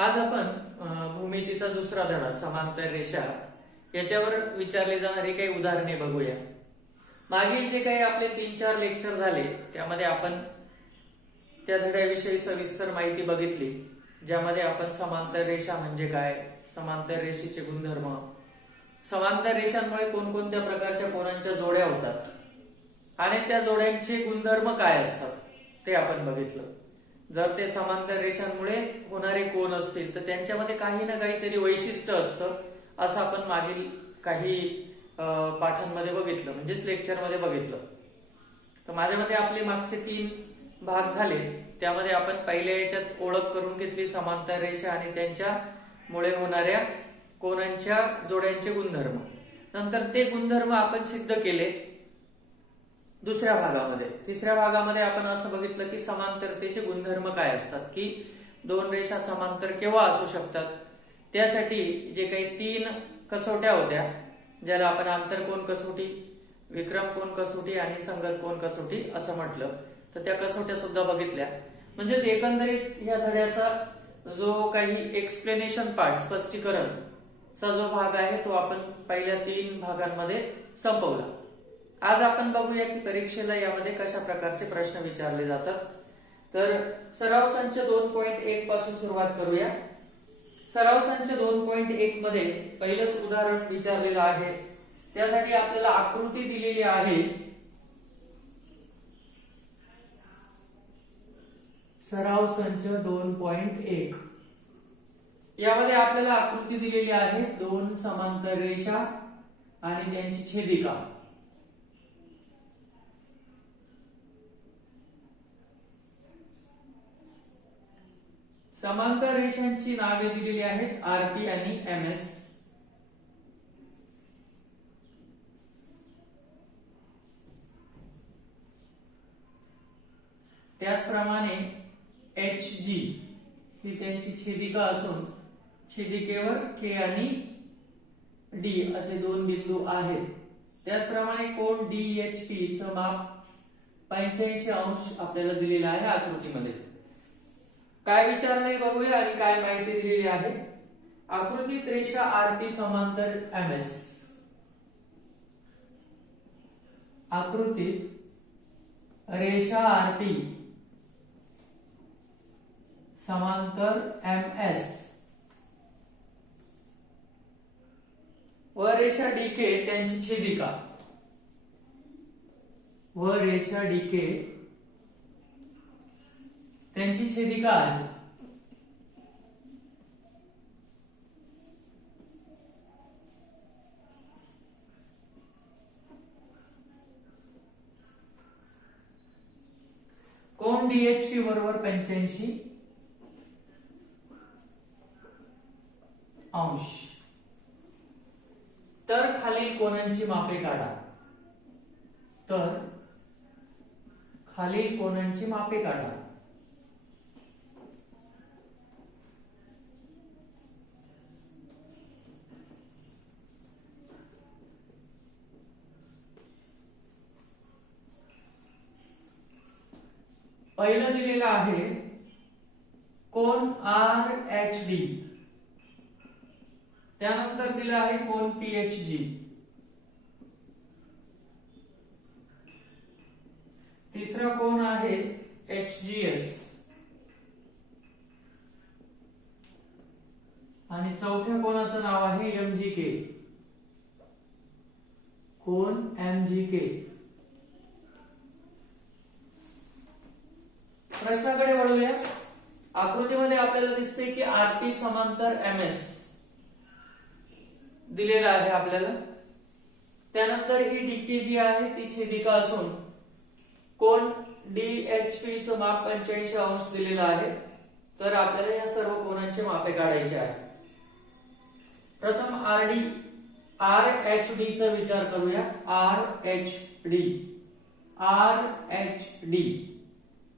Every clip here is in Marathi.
आज आपण भूमितीचा दुसरा धडा समांतर रेषा याच्यावर विचारले जाणारी काही उदाहरणे बघूया। मागील जे काही आपले 3-4 लेक्चर झाले त्यामध्ये आपण त्या धड्याविषयी सविस्तर माहिती बघितली, ज्यामध्ये आपण समांतर रेषा म्हणजे काय, समांतर रेषेचे गुणधर्म, समांतर रेषांमुळे कोणकोणत्या प्रकारच्या कोनांच्या जोड्या होतात आणि त्या जोड्यांचे गुणधर्म काय असतात ते आपण बघितलं। जर ते समांतर रेषांमुळे होणारे कोन असतील तर त्यांच्यामध्ये काही ना काहीतरी वैशिष्ट्य असतं, असं आपण मागील काही पाठांमध्ये बघितलं, म्हणजेच लेक्चरमध्ये बघितलं। तर माझ्या मते आपले मागचे 3 भाग झाले, त्यामध्ये आपण पहिल्या याच्यात ओळख करून घेतली समांतर रेषा आणि त्यांच्यामुळे होणाऱ्या कोनांच्या जोड्यांचे गुणधर्म। नंतर ते गुणधर्म आपण सिद्ध केले दुसऱ्या भागामध्ये। तिसऱ्या भागामध्ये आपण असं बघितलं की समांतरतेचे गुणधर्म काय असतात, की 2 रेषा समांतर केव्हा असू शकतात। त्यासाठी जे काही 3 कसोट्या होत्या, ज्याला आपण आंतरकोन कसोटी, विक्रम कोन कसोटी आणि संगत कोन कसोटी असं म्हटलं, तर त्या कसोट्या सुद्धा बघितल्या। म्हणजेच एकंदरीत या धड्याचा जो काही एक्सप्लेनेशन पार्ट, स्पष्टीकरणचा जो भाग आहे तो आपण पहिल्या 3 भागांमध्ये संपवला। आज आपण बघूया की परीक्षेला यामध्ये कशा प्रकारचे प्रश्न विचारले जातात। तर सराव संच 2.1 पासून सुरुवात करूया। सराव संच 2.1 मध्ये पहिलंच उदाहरण विचारलेलं आहे। त्यासाठी आपल्याला आकृती दिलेली आहे। सराव संच 2.1 यामध्ये आपल्याला आकृती दिलेली आहे 2 समांतर रेषा आणि त्यांची छेदिका। समांतर रेषांची नावे दिलेली आहेत आरपी आणि एमएस। त्याचप्रमाणे एच जी ही त्यांची छेदिका असून छेदिकेवर के आणि डी असे 2 बिंदू आहेत। त्याचप्रमाणे कोन डीएचपी चं माप 85 अंश आपल्याला दिलेलं आहे आकृतीमध्ये। काय विचारलंय बघूया आणि काय माहिती दिलेली आहे। आकृतीत रेषा आरपी समांतर एमएस, आकृतीत रेषा आरपी समांतर एमएस व रेषा डीके त्यांची छेदिका, व रेषा डीके त्यांची छेदिका आहे। कोन डीएचपी बरोबर 85 अंश। तर खालील कोनांची मापे काढा। तर खालील कोनांची मापे काढा। पहिलं दिलेलं आहे कोन आर एच डी, त्यानंतर दिलं आहे कोन पीएचजी, तिसरा कोन आहे एचजीएस आणि चौथ्या कोनाचं नाव आहे एमजीके, कोन एमजीके। प्रश्नाकडे वळूया। आकृतीमध्ये आपल्याला दिसते की आरपी समांतर एमएस दिलेला आहे आपल्याला। त्यानंतर ही डीके जी आहे ती छेदिका असून कोन डीएचपी चं माप 85 अंश दिलेलं आहे। तर आपल्याला या सर्व कोनांचे मापे काढायचे आहे। प्रथम आर एच डी चा विचार करूया। आर एच डी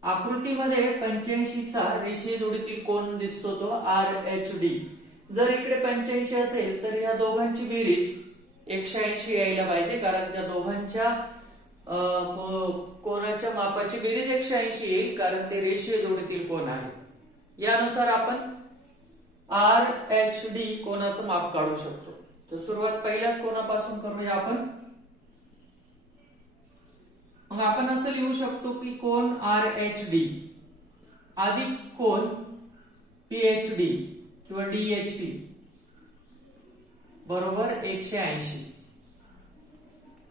आकृतीमध्ये 85 चा रेषीय जोडीतील कोन दिसतो तो आर एच डी। जर इकडे 85 असेल तर या दोघांची बेरीज 180 यायला पाहिजे, कारण त्या दोघांच्या कोनाच्या मापाची बेरीज 180 येईल, कारण ते रेषीय जोडीतील कोन आहे। यानुसार आपण आर एच डी कोनाचं माप काढू शकतो. तर सुरुवात पहिल्याच कोनापासून करूया आपण. मग आपण असं लिहू शकतो की कोन आर एच डी अधिक कोन पी एच डी किंवा डी एच पी बरोबर 180.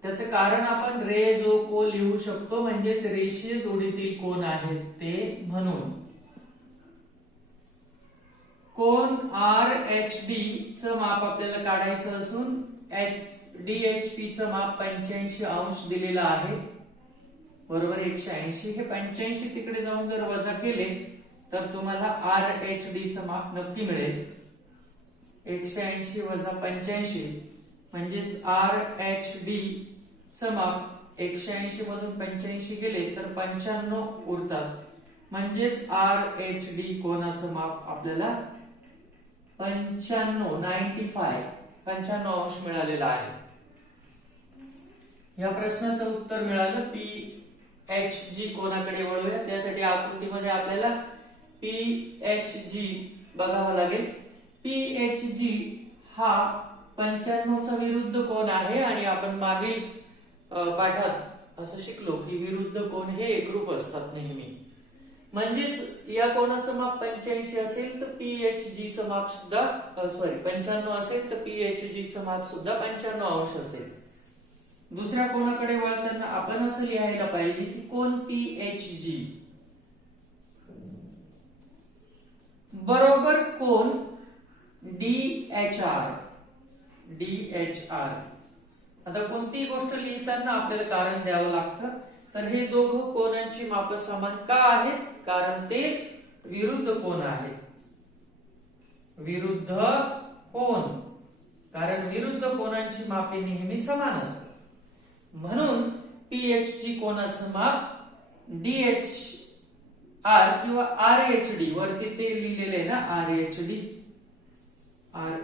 त्याचे कारण आपण रे जो कोन लिहू शकतो, म्हणजेच रेषीय जोडीतील कोन आहेत ते. म्हणून कोन आर एच डी च माप आपल्याला काढायचं असून डी एच पी च माप 85 अंश दिलेलं आहे बरोबर 180. हे 85 तिकडे जाऊन जर वजा केले तर तुम्हाला आर एच डी च माप नक्की मिळेल. 180 वजा 85 म्हणजेच आर एच डी च माप 180 मधून 85 गेले तर 95 उरतात. म्हणजेच आर एच डी कोनाचं माप आपल्याला 95 अंश मिळालेला आहे. या प्रश्नाचं उत्तर मिळालं. पी एच जी कोणाकडे वळूया. त्यासाठी आकृतीमध्ये आपल्याला पी एच जी बघावं लागेल. पी एच जी हा 95 चा विरुद्ध कोन आहे आणि आपण मागील पाठात असं शिकलो की विरुद्ध कोन हे एकरूप असतात नेहमी. म्हणजेच या कोनाचं माप 85 असेल तर पीएचजी चं माप सुद्धा 95 असेल तर पीएचजी चं माप सुद्धा 95 अंश असेल. दुसऱ्या कोनाकडे वळताना आपण असं लिहायला पाहिजे की कोन पीएचजी बरोबर कोन डीएचआर. आता कोणतीही गोष्ट लिहिताना आपल्याला कारण द्यावं लागतं. तर हे दोघं कोनांची माप समान का आहेत? कारण ते विरुद्ध कोन आहेत. विरुद्ध कोन, कारण विरुद्ध कोनांची मापे नेहमी समान असतात. म्हणून पीएचजी कोनाचं माप डीएच आर किंवा आर एच डी वरती ते लिहिलेले आहे ना आर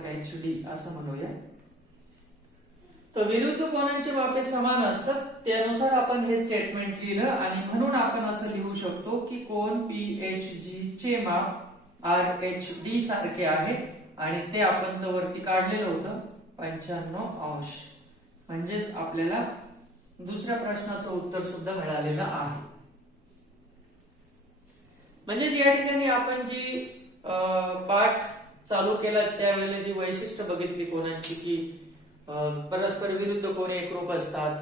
एच डी असं म्हणूया. तर विरुद्ध कोनांची मापे समान असतात. त्यानुसार आपण हे स्टेटमेंट लिहिलं आणि म्हणून आपण असं लिहू शकतो की कोन पीएचजी चे माप आर एच डी सारखे आहे आणि ते आपण तर वरती काढलेलं होतं 95 अंश. म्हणजेच आपल्याला दुसऱ्या प्रश्नाचं उत्तर सुद्धा मिळालेलं आहे. म्हणजेच या ठिकाणी आपण जी पाठ चालू केला त्यावेळेला जी वैशिष्ट्य बघितली कोनांची की परस्पर विरुद्ध कोन एकरूप असतात,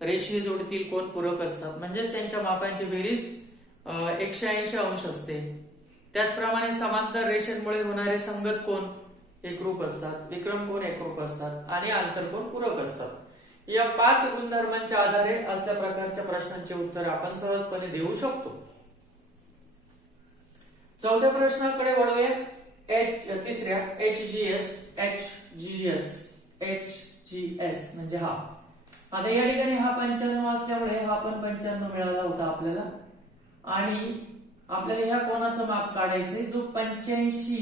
रेषीय जोडीतील कोन पूरक असतात, म्हणजेच त्यांच्या मापांची बेरीज 180 अंश असते. त्याचप्रमाणे समांतर रेषेमुळे होणारे संगत कोन एकरूप असतात, विक्रम कोन एकरूप असतात आणि आंतरकोन पूरक असतात. या 5 गुणधर्मांच्या आधारे असल्या प्रकारच्या प्रश्नांचे उत्तर आपण सहजपणे देऊ शकतो. चौथ्या प्रश्नाकडे वळूया. तिसऱ्या HGS म्हणजे हा. आता या ठिकाणी हा 95 असल्यामुळे हा पण 95 मिळाला होता आपल्याला आणि आपल्याला ह्या कोनाचं माप काढायचंय जो 85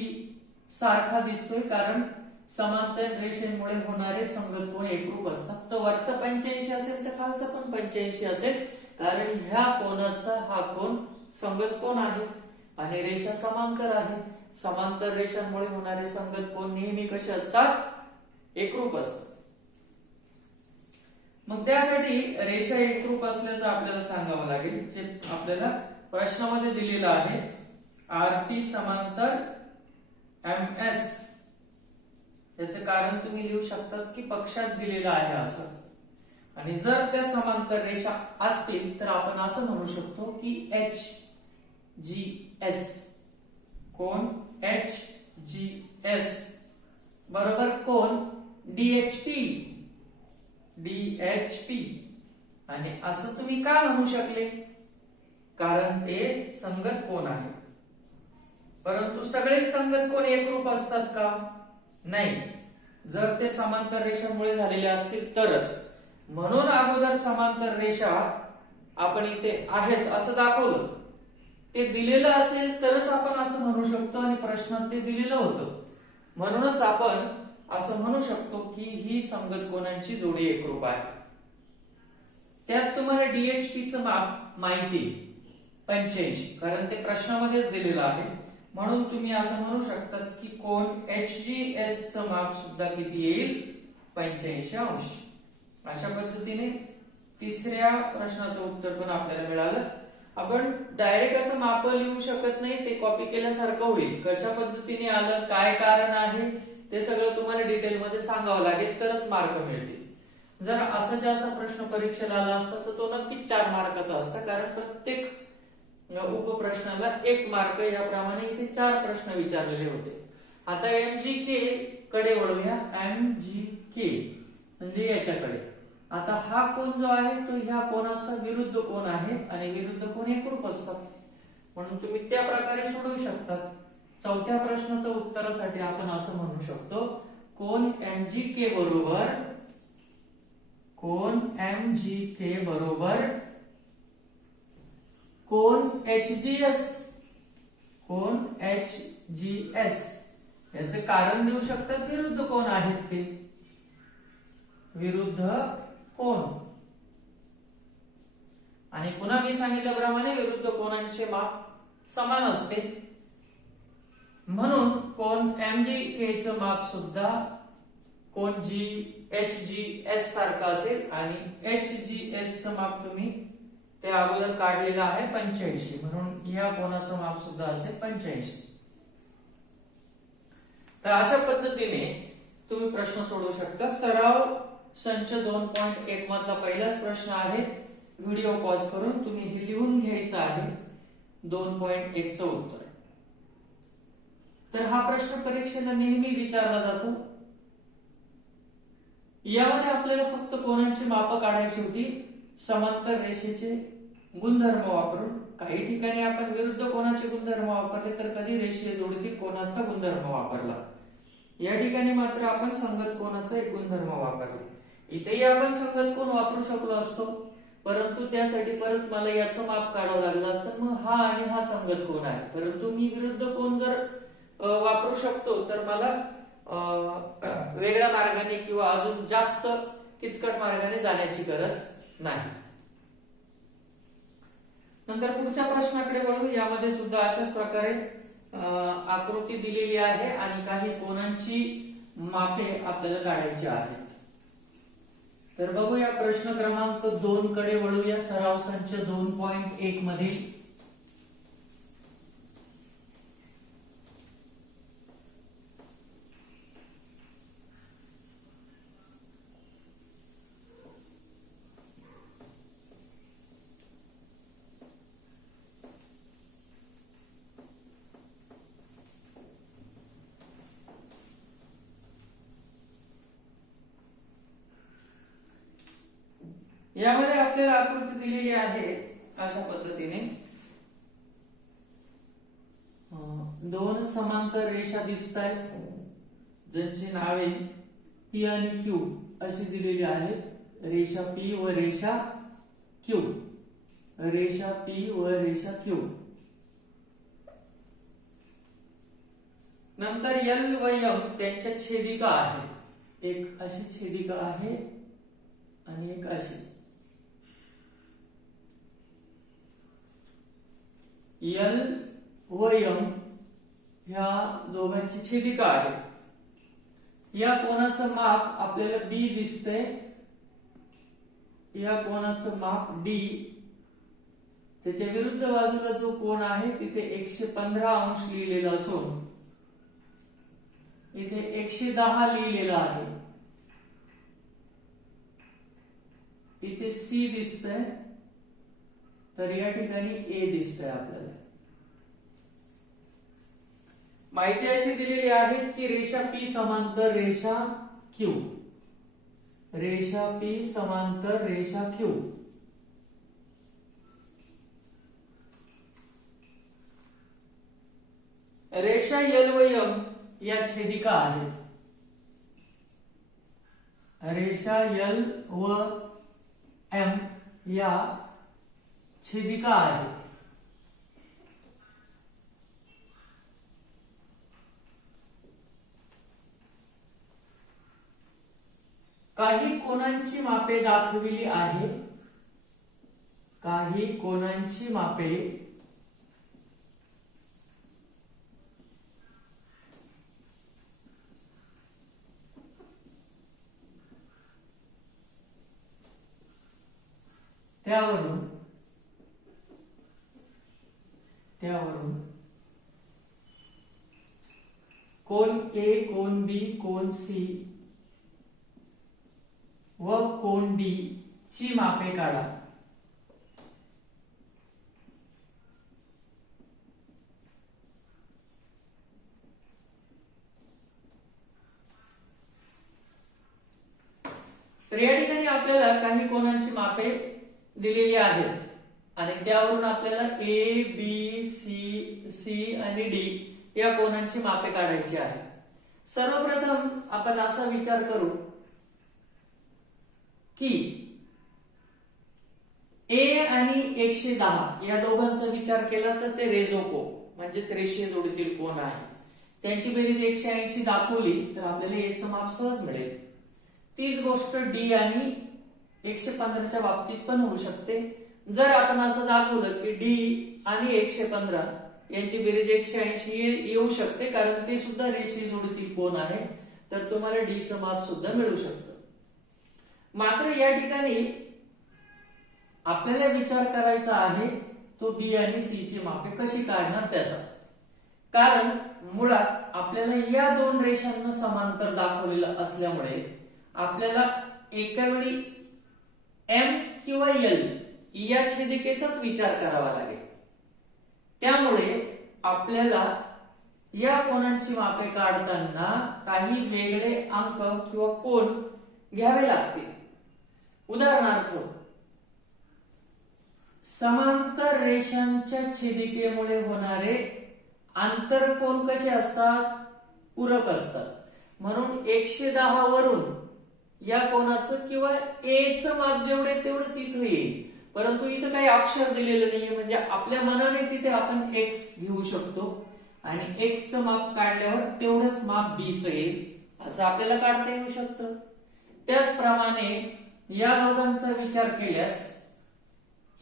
सारखा दिसतोय कारण समांतर रेषेमुळे होणारे संगत कोन एकरूप असतात. तर वरचा 85 असेल तर खालचा पण 85 असेल कारण ह्या कोनाचा हा कोन संगत कोन आहे आणि रेषा समांतर आहे. समांतर रेषांमुळे होणारे संगत कोन नेहमी कसे असतात? एकरूप असतात. मग त्यासाठी रेषा एकरूप असल्याचं आपल्याला सांगावं लागेल जे आपल्याला प्रश्नामध्ये दिलेलं आहे. आरटी समांतर एमएस याचे कारण तुम्ही लिहू शकतात की पक्षात दिलेलं आहे असं. आणि जर त्या समांतर रेषा असतील तर आपण असं म्हणू शकतो की HGS कोन HGS बरोबर कोन DHP आणि असं तुम्ही का म्हणू शकले? कारण ते संगत कोन आहे. परंतु सगळेच संगत कोन एकरूप असतात का? नाही. जर ते समांतर रेषांमुळे झालेले असतील तरच. म्हणून अगोदर समांतर रेषा आपण इथे आहेत असं दाखवलं. ते दिलेलं असेल तरच आपण असं म्हणू शकतो आणि प्रश्नात ते दिलेलं होतं म्हणूनच आपण असं म्हणू शकतो की ही संगत कोनांची जोडी एकरूप आहे. त्यात तुम्हाला डीएचपी चं माप माहिती 85 कारण ते प्रश्नामध्येच दिलेलं आहे. म्हणून तुम्ही असं म्हणू शकतात की कोन HGS चं माप सुद्धा किती येईल 85 अंश. अशा पद्धतीने तिसऱ्या प्रश्नाचं उत्तर पण आपल्याला मिळालं. आपण डायरेक्ट असं माप लिहू शकत नाही, ते कॉपी केल्यासारखं होईल. कशा पद्धतीने आलं, काय कारण आहे, ते सगळं तुम्हाला डिटेल मध्ये सांगावं लागेल तरच मार्क मिळतील. जर असा ज्याचा प्रश्न परीक्षेला आला असता तर तो नक्कीच 4 मार्काचा असता, कारण प्रत्येक उपप्रश्नाला 1 मार्क याप्रमाणे इथे 4 प्रश्न विचारलेले होते. आता MGK कडे वळूया. MGK म्हणजे याच्याकडे. आता हा कोन जो आहे तो ह्या कोनाचा विरुद्ध कोन आहे आणि विरुद्ध कोन एकरूप असतात, म्हणून तुम्ही त्या प्रकारे सोडवू शकता. चौथ्या प्रश्नाच्या उत्तरासाठी आपण असं म्हणू शकतो कोन MGK बरोबर कोन HGS. कोन HGS याचं कारण देऊ शकतात, विरुद्ध कोन आहेत ते, विरुद्ध कोन. आणि पुन्हा मी सांगितल्याप्रमाणे विरुद्ध कोनांचे माप समान असते, म्हणून कोन MGK चं माप सुद्धा कोन HGS सारखं असेल आणि HGS चं माप तुम्ही ते अगोदर काढलेलं आहे 85, म्हणून या कोनाचं माप सुद्धा असेल 85. तर अशा पद्धतीने तुम्ही प्रश्न सोडवू शकता. सराव संच 2.1 मधला पहिलाच प्रश्न आहे. व्हिडिओ पॉज करून तुम्ही हे लिहून घ्यायचं आहे 2.1 चं उत्तर. तर हा प्रश्न परीक्षेला नेहमी विचारला जातो. यामध्ये आपल्याला फक्त कोनांची माप काढायची होती समांतर रेषेचे गुणधर्म वापरून. काही ठिकाणी आपण विरुद्ध कोनाचे गुणधर्म वापरले तर कधी रेषीय जोडीतील कोनाचा गुणधर्म वापरला. या ठिकाणी मात्र आपण संगत कोनाचा एक गुणधर्म वापरला. इथेही आपण संगत कोन वापरू शकलो असतो, परंतु त्यासाठी परत मला याचं माप काढावं लागलं असतं. मग हा आणि हा संगत कोन आहे, परंतु मी विरुद्ध कोन जर वापरू शकतो तर मला वेगळ्या मार्गाने किंवा अजून जास्त किचकट मार्गाने जाण्याची गरज नाही. नंतर पुढच्या प्रश्नाकडे वळू. यामध्ये सुद्धा अशाच प्रकारे आकृती दिलेली आहे आणि काही कोनांची मापे आपल्याला काढायची आहेत. तर बघूया प्रश्न क्रमांक 2 कडे वळूया. सराव संच 2.1 मधील यामध्ये आपल्याला आकृती दिलेली आहे अशा पद्धतीने. 2 समांतर रेषा दिसत आहेत ज्यांची नावे P आणि Q अशी दिलेली आहेत. रेषा P व रेषा Q. रेषा P व रेषा Q. नंतर L व M त्यांच्या छेदिका आहेत. एक अशी छेदिका आहे आणि एक अशी. L व M ह्या दोघांची छेदिका आहे. या कोनाचं माप आपल्याला B दिसतंय, या कोनाचं माप D. त्याच्या विरुद्ध बाजूला जो कोन आहे तिथे 115 अंश लिहिलेला असून इथे 110 लिहिलेला आहे. इथे C दिसतंय, तर या ठिकाणी A दिसतंय आपल्याला. माहिती अशी दिलेली आहे की रेषा P समांतर रेषा Q. रेषा P समांतर रेषा Q. रेषा L व M या छेदिका आहेत. रेषा L व M या छेदिका आहेत. काही कोनांची मापे दाखविली आहे. काही कोनांची मापे त्यावरून कोन ए, कोन बी, कोन सी व कोन डी ची मापे काढा. तर या ठिकाणी आपल्याला काही कोनांची मापे दिलेली आहेत आणि त्यावरून आपल्याला ए, बी, सी आणि डी या कोनांची मापे काढायची आहे. सर्वप्रथम आपण असा विचार करू की ए आणि 110 या दोघांचा विचार केला तर ते रेजोको म्हणजेच रेषीय जोडीतील कोन आहे. त्यांची बेरीज 180 दाखवली तर आपल्याला ए चं माप सहज मिळेल. तीच गोष्ट डी आणि 115 बाबतीत पण होऊ शकते. जर आपण असं दाखवलं की डी आणि 115 यांची बेरीज 180 येऊ शकते कारण ते सुद्धा रेषीय जोडीतील कोन आहे, तर तुम्हाला डी चं माप सुद्धा मिळू शकतं. मात्र या ठिकाणी आपल्याला विचार करायचा आहे तो बी आणि सी ची मापे कशी काढणार त्याचा. कारण मुळात आपल्याला या दोन रेषांना समांतर दाखवलेलं असल्यामुळे आपल्याला एका वेळी एम किंवा एल या छेदिकेचाच विचार करावा लागेल. त्यामुळे आपल्याला या कोनांची मापे काढताना काही वेगळे अंक किंवा कोन घ्यावे लागतील. उदाहरणार्थ समांतर रेषांच्या छेदिकेमुळे होणारे आंतरकोन कसे असतात? पूरक असतात. म्हणून 110 वरून या कोनाचं किंवा ए चं माप जेवढे तेवढंच इथं येईल, परंतु इथं काही अक्षर दिलेलं नाहीये म्हणजे आपल्या मनाने तिथे आपण एक्स घेऊ शकतो आणि एक्स चं माप काढल्यावर तेवढंच माप बी चं येईल असं आपल्याला काढता येऊ शकतं. त्याचप्रमाणे या दोघांचा विचार केल्यास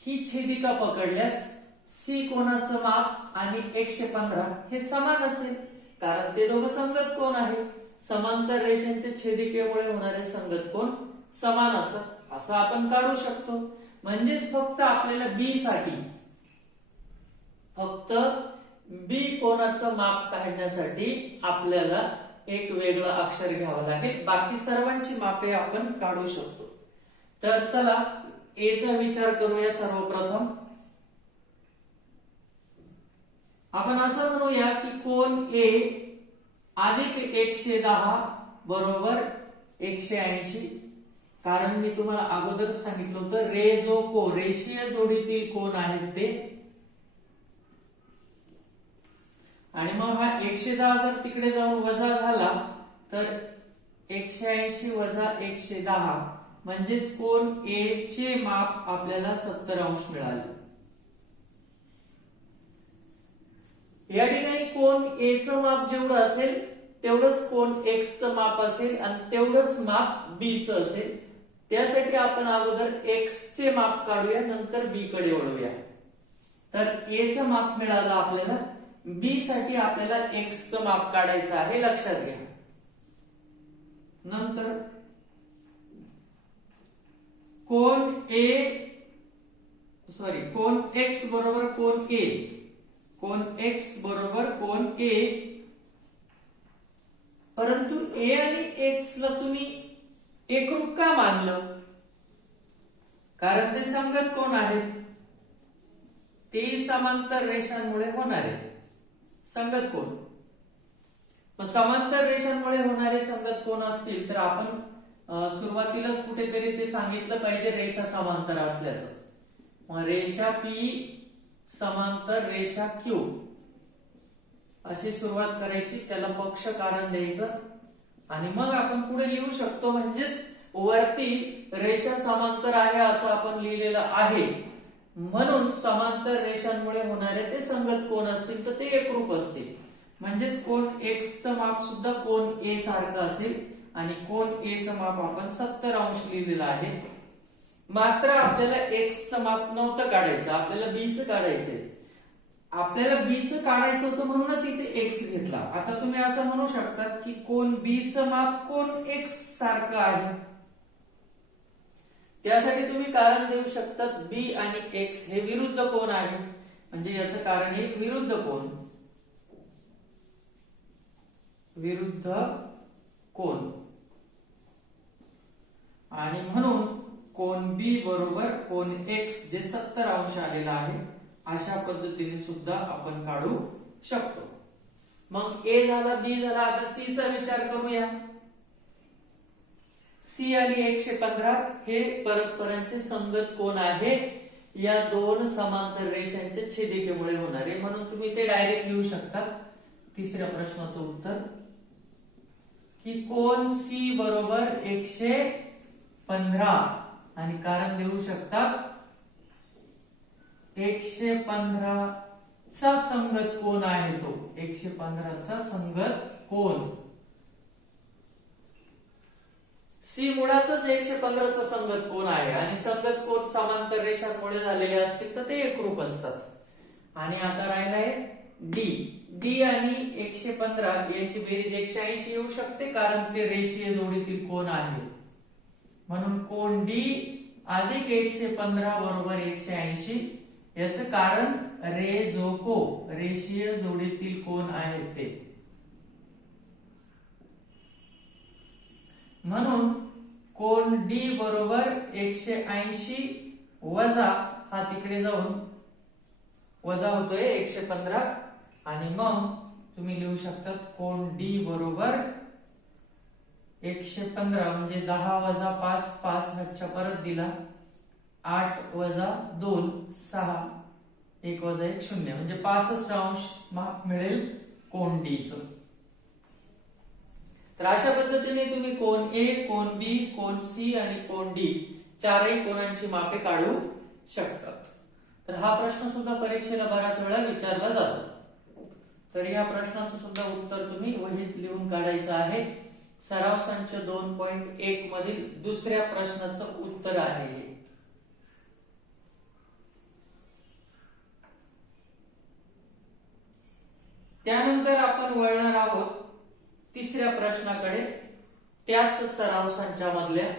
ही छेदिका पकडल्यास सी कोनाचं माप आणि 115 हे समान असेल कारण ते दोघं संगत कोन आहे. समांतर रेषांच्या छेदिकेमुळे होणारे संगत कोन समान असतात असं आपण काढू शकतो. म्हणजेच फक्त आपल्याला बी कोनाचं माप काढण्यासाठी आपल्याला एक वेगळं अक्षर घ्यावं लागेल. बाकी सर्वांची मापे आपण काढू शकतो. तर चला ए चा विचार करूया. सर्वप्रथम आपण असं म्हणूया की कोन ए अधिक 110 बरोबर 180. कारण मी तुम्हाला अगोदरच सांगितलं होतं रेषीय जोडीतील कोन आहेत ते. आणि मग हा 110 जर तिकडे जाऊन वजा झाला तर 180 वजा 110 म्हणजेच कोन ए चे माप आपल्याला 70 अंश मिळाले. या ठिकाणी कोन ए चं माप जेवढं असेल तेवढंच कोन एक्स चं माप असेल आणि तेवढंच माप बी चं असेल. त्यासाठी आपण अगोदर एक्स चे माप काढूया नंतर बी कडे वळूया. तर ए चं माप मिळालं आपल्याला, बी साठी आपल्याला एक्स चं माप काढायचं आहे लक्षात घ्या. नंतर कोन एक्स बरोबर कोन ए, परंतु ए आणि एक्स ला तुम्ही एकरूप का मानलं? कारण ते संगत कोन आहेत. ते समांतर रेषांमुळे होणारे संगत कोन. समांतर रेषांमुळे होणारे संगत कोन असतील तर आपण सुरुवातीलाच कुठेतरी ते सांगितलं पाहिजे रेषा समांतर असल्याचं. मग रेषा पी समांतर रेषा क्यू अशी सुरुवात करायची. त्याला पक्ष कारण द्यायचं आणि मग आपण पुढे लिहू शकतो. म्हणजेच वरती रेषा समांतर आहे असं आपण लिहिलेलं आहे म्हणून समांतर रेषांमुळे होणारे ते संगत कोन असतील तर ते एकरूप असतील. म्हणजेच कोन एक्स चं माप सुद्धा कोन ए सारखं असेल आणि कोन ए चं माप आपण 70 अंश लिहिलेलं आहे. मात्र आपल्याला एक्स चं माप नव्हतं काढायचं, आपल्याला बी चं काढायचंय. आपल्याला बी चं काढायचं होतं म्हणूनच इथे एक्स घेतला. आता तुम्ही असं म्हणू शकता की कोन बी चं माप कोन एक्स सारखं आहे. त्यासाठी तुम्ही कारण देऊ शकता बी आणि एक्स हे विरुद्ध कोन आहे, म्हणजे याचं कारण हे विरुद्ध कोन, विरुद्ध कोन, आणि म्हणून कोन बी बरोबर कोन एक्स जे 70 अंश आलेला आहे अशा पद्धतीने सुद्धा आपण काढू शकतो. मग ए झाला, बी झाला, आता सी चा विचार करूया. सी आणि 115 हे परस्परांचे संगत कोन आहे या दोन समांतर रेषांच्या छेदिकेमुळे होणारे, म्हणून तुम्ही ते डायरेक्ट लिहू शकता. तिसऱ्या प्रश्नाचं उत्तर की कोन सी बरोबर 115 आणि कारण देऊ शकता 115 चा संगत कोन आहे तो, 115 चा संगत कोन. सी मुळातच 115 चा संगत कोन आहे आणि संगत कोन समांतर रेषांमुळे झालेले असतील तर ते एकरूप असतात. आणि आता राहिलाय डी. डी आणि 115 यांची बेरीज 180 येऊ शकते कारण ते रेषीय जोडीतील कोन आहे, म्हणून कोन डी अधिक 115 बरोबर 180. याचं कारण रेषीय जोडीतील कोन आहेत ते, म्हणून कोन डी बरोबर 180 वजा हा तिकडे जाऊन वजा होतोय 115 आणि मग तुम्ही लिहू शकता कोन डी बरोबर 115 म्हणजे 10 वजा 5, 5 हातच्या परत दिला, 8 वजा 2 6, 1 वजा 1 0 म्हणजे 65 अंश माप मिळेल कोन डी चं. तर अशा पद्धतीने तुम्ही कोन ए, कोन बी, कोन सी आणि कोन डी चारही कोनांची मापे काढू शकतात. तर हा प्रश्न सुद्धा परीक्षेला बऱ्याच वेळा विचारला जातो. तर या प्रश्नाचं सुद्धा उत्तर तुम्ही वहीत लिहून काढायचं आहे. सराव संच 2.1 मधील दुसऱ्या प्रश्नाचं उत्तर आहे हे. त्यानंतर आपण वळणार आहोत तिसऱ्या प्रश्नाकडे, त्याच सराव संचामधल्या.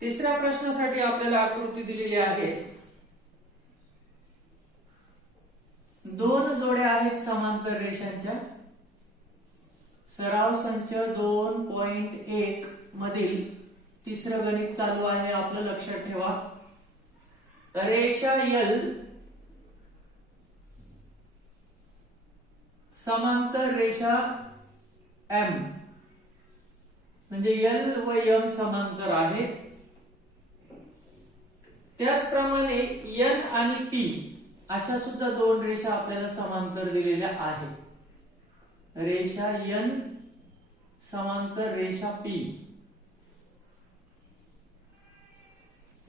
तिसऱ्या प्रश्नासाठी आपल्याला आकृती दिलेली आहे. दोन जोड्या आहेत समांतर रेषांच्या. सराव संच 2.1 मधील तिसरं गणित चालू आहे आपलं, लक्षात ठेवा. रेषा L समांतर रेषा M म्हणजे L व M समांतर आहे. त्याचप्रमाणे N आणि P अशा सुद्धा दोन रेषा आपल्याला समांतर दिलेल्या आहेत. रेषा N समांतर रेषा P.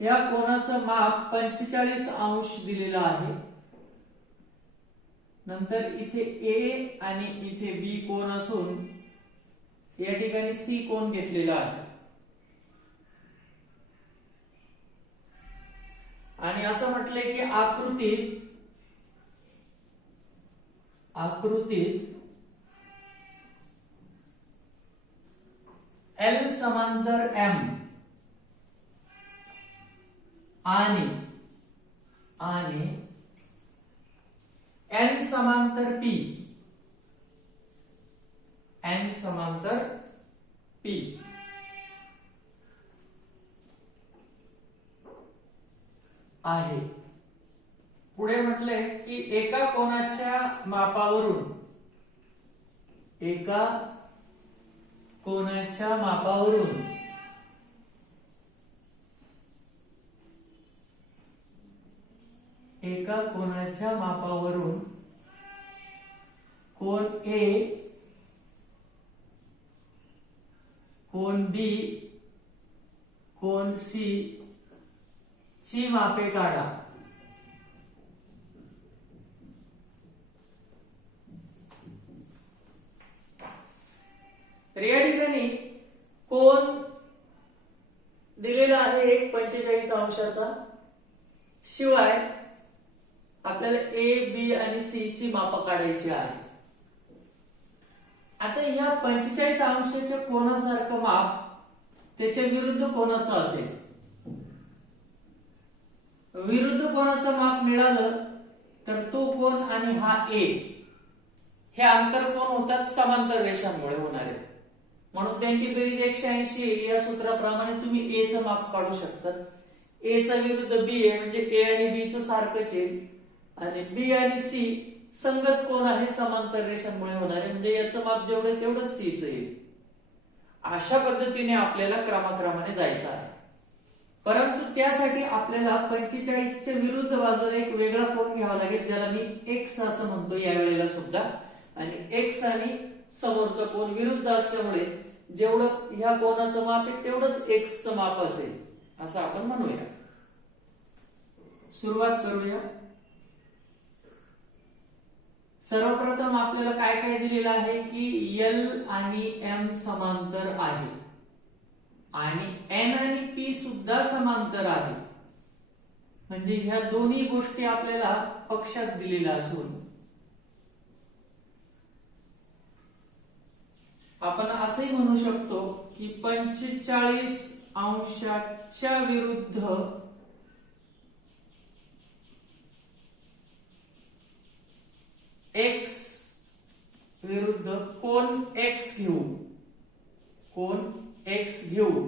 या कोनाचं माप 45 अंश दिलेलं आहे. नंतर इथे A आणि इथे B कोन असून या ठिकाणी C कोन घेतलेला आहे. आणि असं म्हटलंय की आकृतीत L समांतर M आणि N समांतर P, N समांतर P आहे. पुढे म्हटलंय की एका कोनाच्या मापावरून एका कोनाच्या मापावरून कोन ए, कोन बी, कोन सी ची मापे काढा. या ठिकाणी कोन दिलेला आहे एक 45 अंशाचा, शिवाय आपल्याला ए, बी आणि सी ची माप काढायची आहे. आता ह्या 45 अंशाच्या कोनासारखं माप त्याच्या विरुद्ध कोनाचं असेल. विरुद्ध कोनाचं माप मिळालं तर तो कोन आणि हा ए हे आंतरकोन होतात समांतर रेषांमुळे होणारे, म्हणून त्यांची बेरीज 180 येईल. या सूत्राप्रमाणे तुम्ही ए चं माप काढू शकता. ए चा विरुद्ध बी आहे म्हणजे ए आणि बी चं सारखंच येईल, आणि बी आणि सी संगत कोन आहे समांतर रेषांमुळे होणारे, म्हणजे याचं माप जेवढं आहे तेवढंच सी चं येईल. अशा पद्धतीने आपल्याला क्रमाक्रमाने जायचं आहे. परंतु त्यासाठी आपल्याला 45 च्या विरुद्ध बाजूला एक वेगळा कोन घ्यावा लागेल, ज्याला मी एक्स असं म्हणतो या वेळेला सुद्धा. आणि एक्स आणि समोरचा कोन विरुद्ध असल्यामुळे जेवढं ह्या कोनाचं माप आहे तेवढंच एक्स चं माप असेल असं आपण म्हणूया. सुरुवात करूया. सर्वप्रथम आपल्याला काय काय दिलेलं आहे की एल आणि एम समांतर आहे आणि एन आणि पी सुद्धा समांतर आहे, म्हणजे ह्या दोन्ही गोष्टी आपल्याला पक्षात दिलेल्या असून आपण असंही म्हणू शकतो की 45 अंशाच्या विरुद्ध एक्स विरुद्ध कोन एक्स घेऊ, कोन एक्स घेऊ,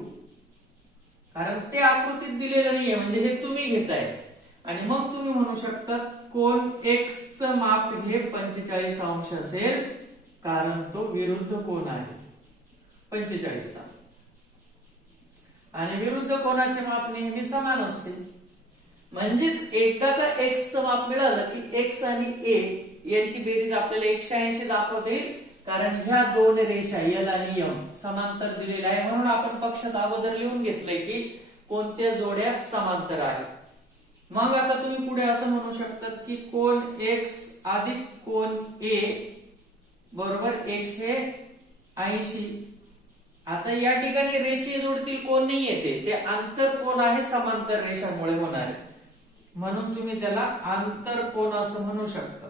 कारण ते आकृतीत दिलेलं नाहीये, म्हणजे हे तुम्ही घेताय. आणि मग तुम्ही म्हणू शकता कोन एक्स चं माप हे 45 अंश असेल, कारण तो विरुद्ध कोन आहे 45 चा, आणि विरुद्ध कोनाचे माप नेहमी समान असते. म्हणजेच एकदा का एक्स चं माप मिळालं की एक्स आणि ए यांची बेरीज आपल्याला 180 दाखवता येईल, कारण ह्या दोन रेषा एल आणि एम समांतर दिलेल्या आहे, म्हणून आपण पक्षात अगोदर लिहून घेतलंय की कोणत्या जोड्या समांतर आहेत. मग आता तुम्ही पुढे असं म्हणू शकतात की कोन एक्स अधिक कोन ए बरोबर 180. आता या ठिकाणी रेषीय जोडतील कोन नाही येते, ते आंतरकोन आहे समांतर रेषांमुळे होणारे, म्हणून तुम्ही त्याला आंतरकोन असं म्हणू शकता.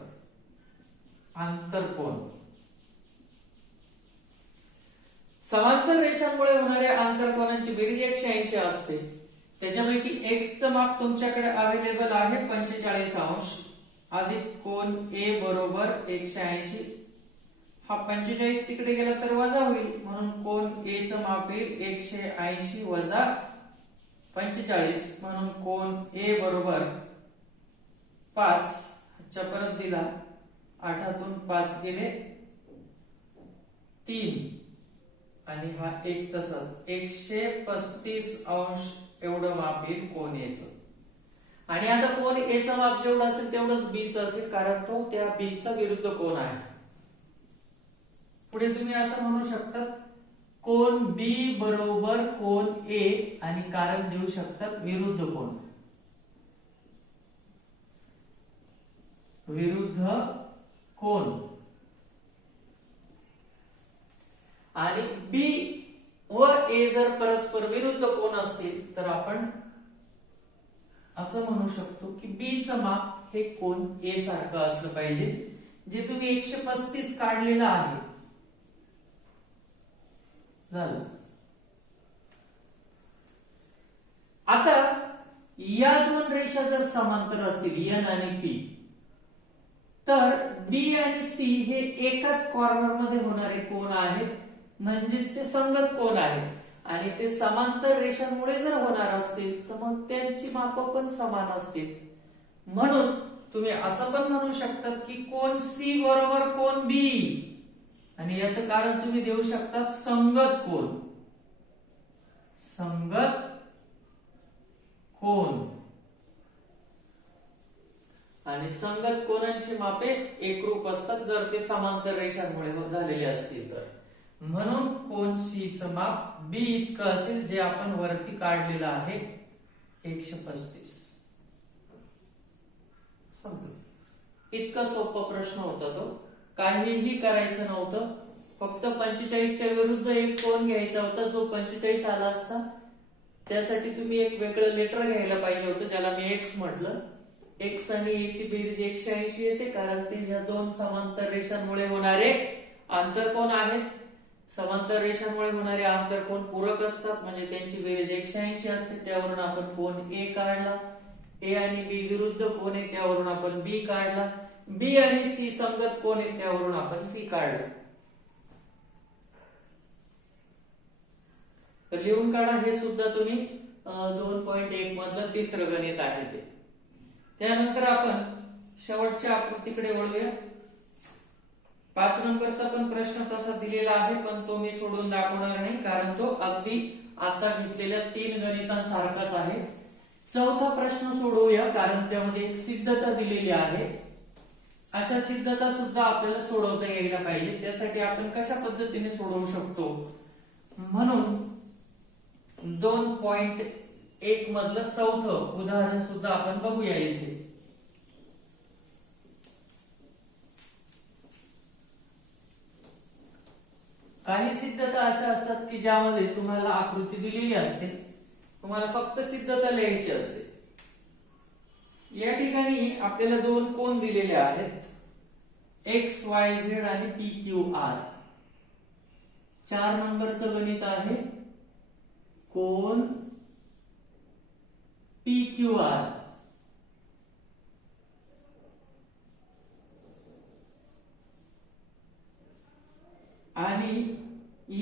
आंतरकोन समांतर रेषांमुळे होणाऱ्या आंतरकोनांची बेरीज 180 असते. त्याच्यापैकी एक्स चं माप तुमच्याकडे अवेलेबल आहे 45 अंश अधिक कोन ए बरोबर 180. हा 45 तिकडे गेला तर वजा होईल, म्हणून कोन ए चं माप येईल 180 वजा 45, म्हणून कोन ए बरोबर 5. च्या परत दिला, 8तून 5 गेले 3, आणि हा एक तसाच 135 अंश एवढं माप येईल कोन ए चं. आणि आता कोन ए चं माप जेवढं असेल तेवढंच बी चं असेल, कारण तो त्या बी चा विरुद्ध कोन आहे. पुढे तुम्ही असं म्हणू शकता कोन बी बरोबर कोन ए, आणि कारण देऊ शकतात विरुद्ध कोन. विरुद्ध कोन आणि बी व ए जर परस्पर विरुद्ध कोन असतील तर आपण असं म्हणू शकतो की बी चं माप हे कोन ए सारखं असलं पाहिजे, जे तुम्ही 135 काढलेलं आहे. झालं. आता या दोन रेषा जर समांतर असतील एन आणि पी, तर बी आणि सी हे एकाच कॉर्नर मध्ये होणारे कोन आहेत, म्हणजेच ते संगत कोन आहेत, आणि ते समांतर रेषांमुळे जर होणार असतील तर मग त्यांची माप पण समान असतील. म्हणून तुम्ही असं पण म्हणू शकतात की कोन सी बरोबर कोन बी, आणि याचं कारण तुम्ही देऊ शकता संगत कोन. संगत कोन आणि आणि संगत कोनांची मापे एकरूप असतात जर ते समांतर रेषांमुळे झालेले असतील तर. म्हणून कोन C चं माप B इतकं असेल जे आपण वरती काढलेलं आहे 135. इतका सोपा प्रश्न होता तो, काहीही करायचं नव्हतं, फक्त 45च्या विरुद्ध एक कोन घ्यायचा होता जो 45 आला असता. त्यासाठी तुम्ही एक वेगळं लेटर घ्यायला पाहिजे होतं ज्याला मी x म्हटलं. x आणि a ची बेरीज 180 येते कारण ते ह्या दोन समांतर रेषांमुळे होणारे आंतरकोन आहेत. समांतर रेषांमुळे होणारे आंतरकोन पूरक असतात म्हणजे त्यांची बेरीज 180 असते. त्यावरून आपण कोन A काढला. A आणि B विरुद्ध कोन आहे त्यावरून आपण B काढला. B आणि C संगत कोन आहे त्यावरून आपण C काढला. तर लिहून काढा. हे सुद्धा तुम्ही 2.1 मधलं तिसरं गणित आहे ते. त्यानंतर आपण शेवटच्या आकृतीकडे वळूया. 5 नंबरचा पण प्रश्न तसा दिलेला आहे पण तो मी सोडून दाखवणार नाही कारण तो अगदी आता घेतलेल्या 3 गणितांसारखाच आहे. चौथा प्रश्न सोडवूया कारण त्यामध्ये एक सिद्धता दिलेली आहे. अशा सिद्धता सुद्धा आपल्याला सोडवता यायला पाहिजे. त्यासाठी आपण कशा पद्धतीने सोडवू शकतो म्हणून 2.1 मधलं चौथं उदाहरण सुद्धा आपण बघूया इथे. काही सिद्धता अशा असतात की ज्यामध्ये तुम्हाला आकृती दिलेली असते, तुम्हाला फक्त सिद्धता लिहायची असते. या ठिकाणी आपल्याला दोन कोन दिलेले आहेत XYZ आणि PQR. 4 नंबरचं गणित आहे कोन PQR. आणि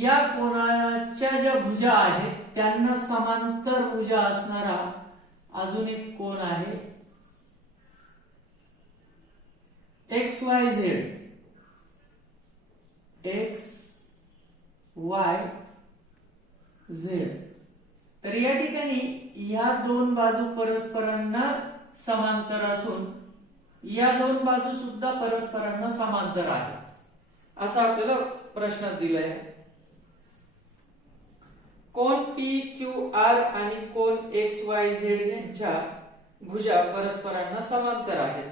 या कोनाच्या ज्या भुजा आहेत त्यांना समांतर भुजा असणारा अजून एक कोन आहे XYZ. XYZ. तर या ठिकाणी या दोन बाजू परस्परांना समांतर असून या दोन बाजू सुद्धा परस्परांना समांतर आहेत असं आपल्याला प्रश्नात दिलंय. कोन PQR आणि कोन XYZ यांच्या भुजा परस्परांना समांतर आहेत.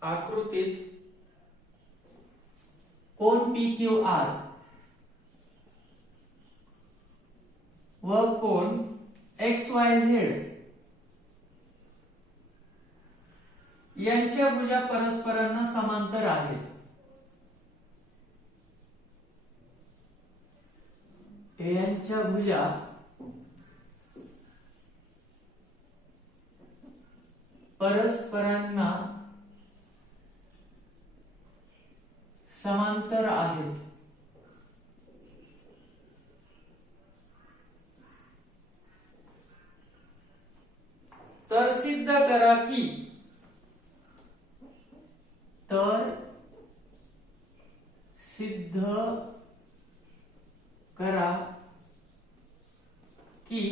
आकृतीत कोन PQR व कोन XYZ यांच्या भुजा परस्परांना समांतर आहेत. यांच्या भुजा परस्परांना समांतर आहेत. तर सिद्ध करा की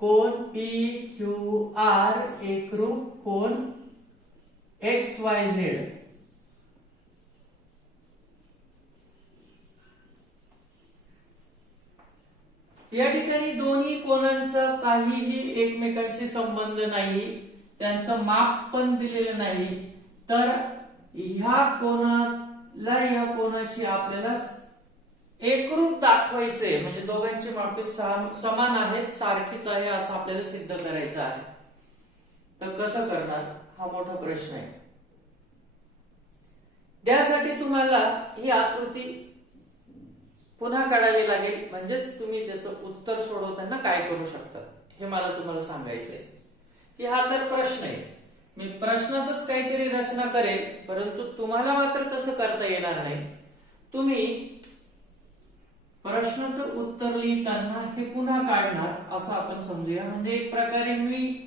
कोन PQR एकरूप कोन XYZ. या ठिकाणी दोन्ही कोनांचा काहीही एकमेकांशी संबंध नाही, त्यांचं माप पण दिलेलं नाही. तर ह्या कोनाला या कोनाशी आपल्याला एकरूप दाखवायचंय म्हणजे दोघांची मापे समान आहेत, सारखीच आहे असं आपल्याला सिद्ध करायचं आहे. तर कसं करणार हा मोठा प्रश्न आहे. त्यासाठी तुम्हाला ही आकृती पुन्हा काढावी लागेल म्हणजेच तुम्ही त्याचं उत्तर सोडवताना काय करू शकता हे मला तुम्हाला सांगायचंय. की हा तर प्रश्न आहे, मी प्रश्नातच काहीतरी रचना करेल परंतु तुम्हाला मात्र तसं करता येणार नाही. तुम्ही प्रश्नाचं उत्तर लिहिताना हे पुन्हा काढणार असं आपण समजूया. म्हणजे एक प्रकारे मी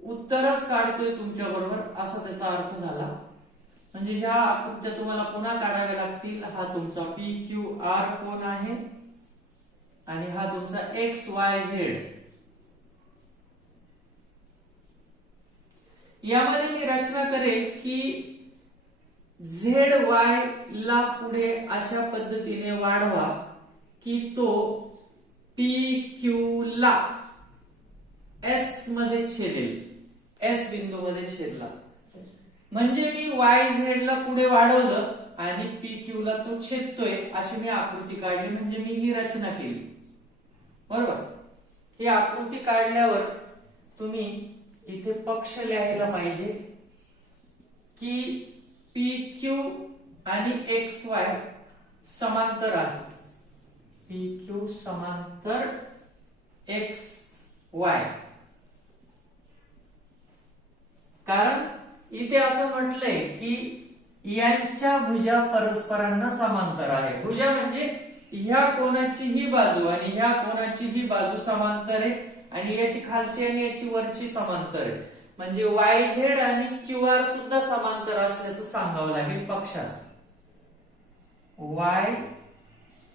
उत्तरच काढतोय तुमच्या बरोबर असा त्याचा अर्थ झाला. म्हणजे ह्या आकृत्या तुम्हाला पुन्हा काढाव्या लागतील. हा तुमचा पी क्यू आर कोन आहे आणि हा तुमचा एक्स वाय झेड. यामध्ये मी रचना करेल की झेड वाय ला पुढे अशा पद्धतीने वाढवा की तो पी क्यू ला एस मध्ये छेदेल, एस बिंदू मध्ये छेदला. म्हणजे मी वाय झेड ला पुढे वाढवलं आणि पी क्यू ला तो छेदतोय अशी मी आकृती काढली. म्हणजे मी ही रचना केली. बरोबर. ही आकृती काढल्यावर तुम्ही इथे पक्ष लिहायला पाहिजे की पी क्यू आणि एक्स वाय समांतर आहे. पी क्यू समांतर एक्स वाय. कारण इथे असं म्हटलंय की यांच्या भुजा परस्परांना समांतर आहे. भुजा म्हणजे ह्या कोणाची ही बाजू आणि ह्या कोणाची ही बाजू समांतर आहे आणि याची खालची आणि याची वरची समांतर आहे. म्हणजे वाय झेड आणि क्यू आर सुद्धा समांतर असल्याचं सांगावं लागेल पक्षात. वाय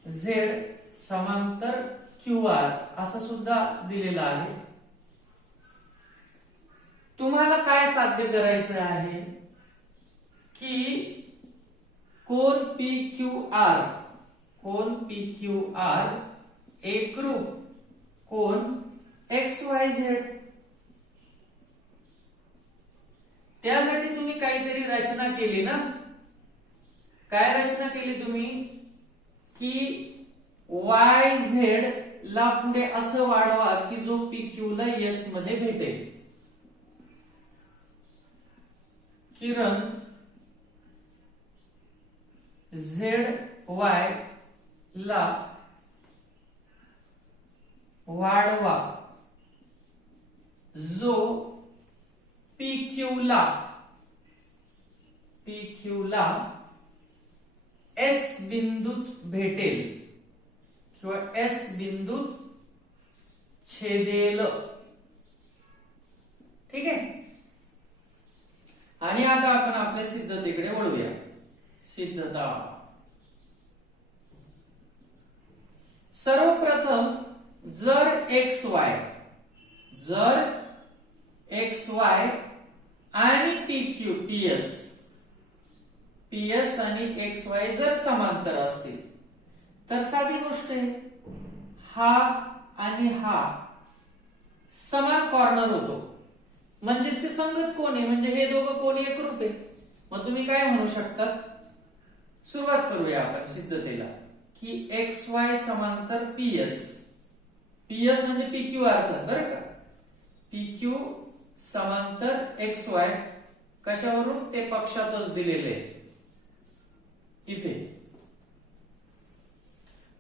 झेड समांतर क्यू आर असं सुद्धा दिलेलं आहे. तुम्हाला काय साध्य करायचं आहे की कोन पी क्यू आर, कोन पी क्यू आर एकरूप कोन एक्स वाय झेड. त्यासाठी तुम्ही काहीतरी रचना केली ना. काय रचना केली तुम्ही की वाय झेड ला पुढे असं वाढवा की जो पी क्यू ला एस मध्ये भेटेल. किरण झेड वाय ला वाढवा जो पी क्यू ला एस बिंदूत भेटेल किंवा एस बिंदूत छेदेल. ठीक आहे. आणि आता आपण आपल्या सिद्धतेकडे वळूया. सिद्धता. सर्वप्रथम जर एक्स वाय आणि पीएस आणि एक्स वाय जर समांतर असतील तर साधी गोष्ट आहे, हा आणि हा समान कॉर्नर होतो. म्हणजेच ते संगत कोण आहे. म्हणजे हे दोघं कोण एकरूप आहे. मग तुम्ही काय म्हणू शकता. सुरुवात करूया आपण सिद्धतेला की एक्स वाय समांतर पीएस. पीएस म्हणजे पी क्यू अर्थात बरं का. पी क्यू समांतर एक्स वाय. कशावरून ते पक्षातच दिलेले आहे इथे.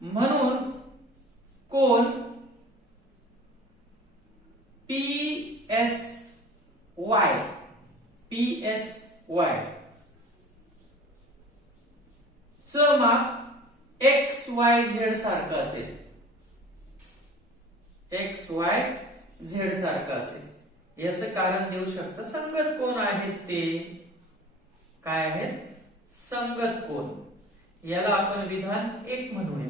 म्हणून कोन पीएस वाय च माप एक्स वाय झेड सारखं असेल. एक्स वाय झेड सारखं असेल. याचं कारण देऊ शकतं संगत कोण आहेत ते. काय आहेत. संगत कोण. याला आपण विधान 1 म्हणूया.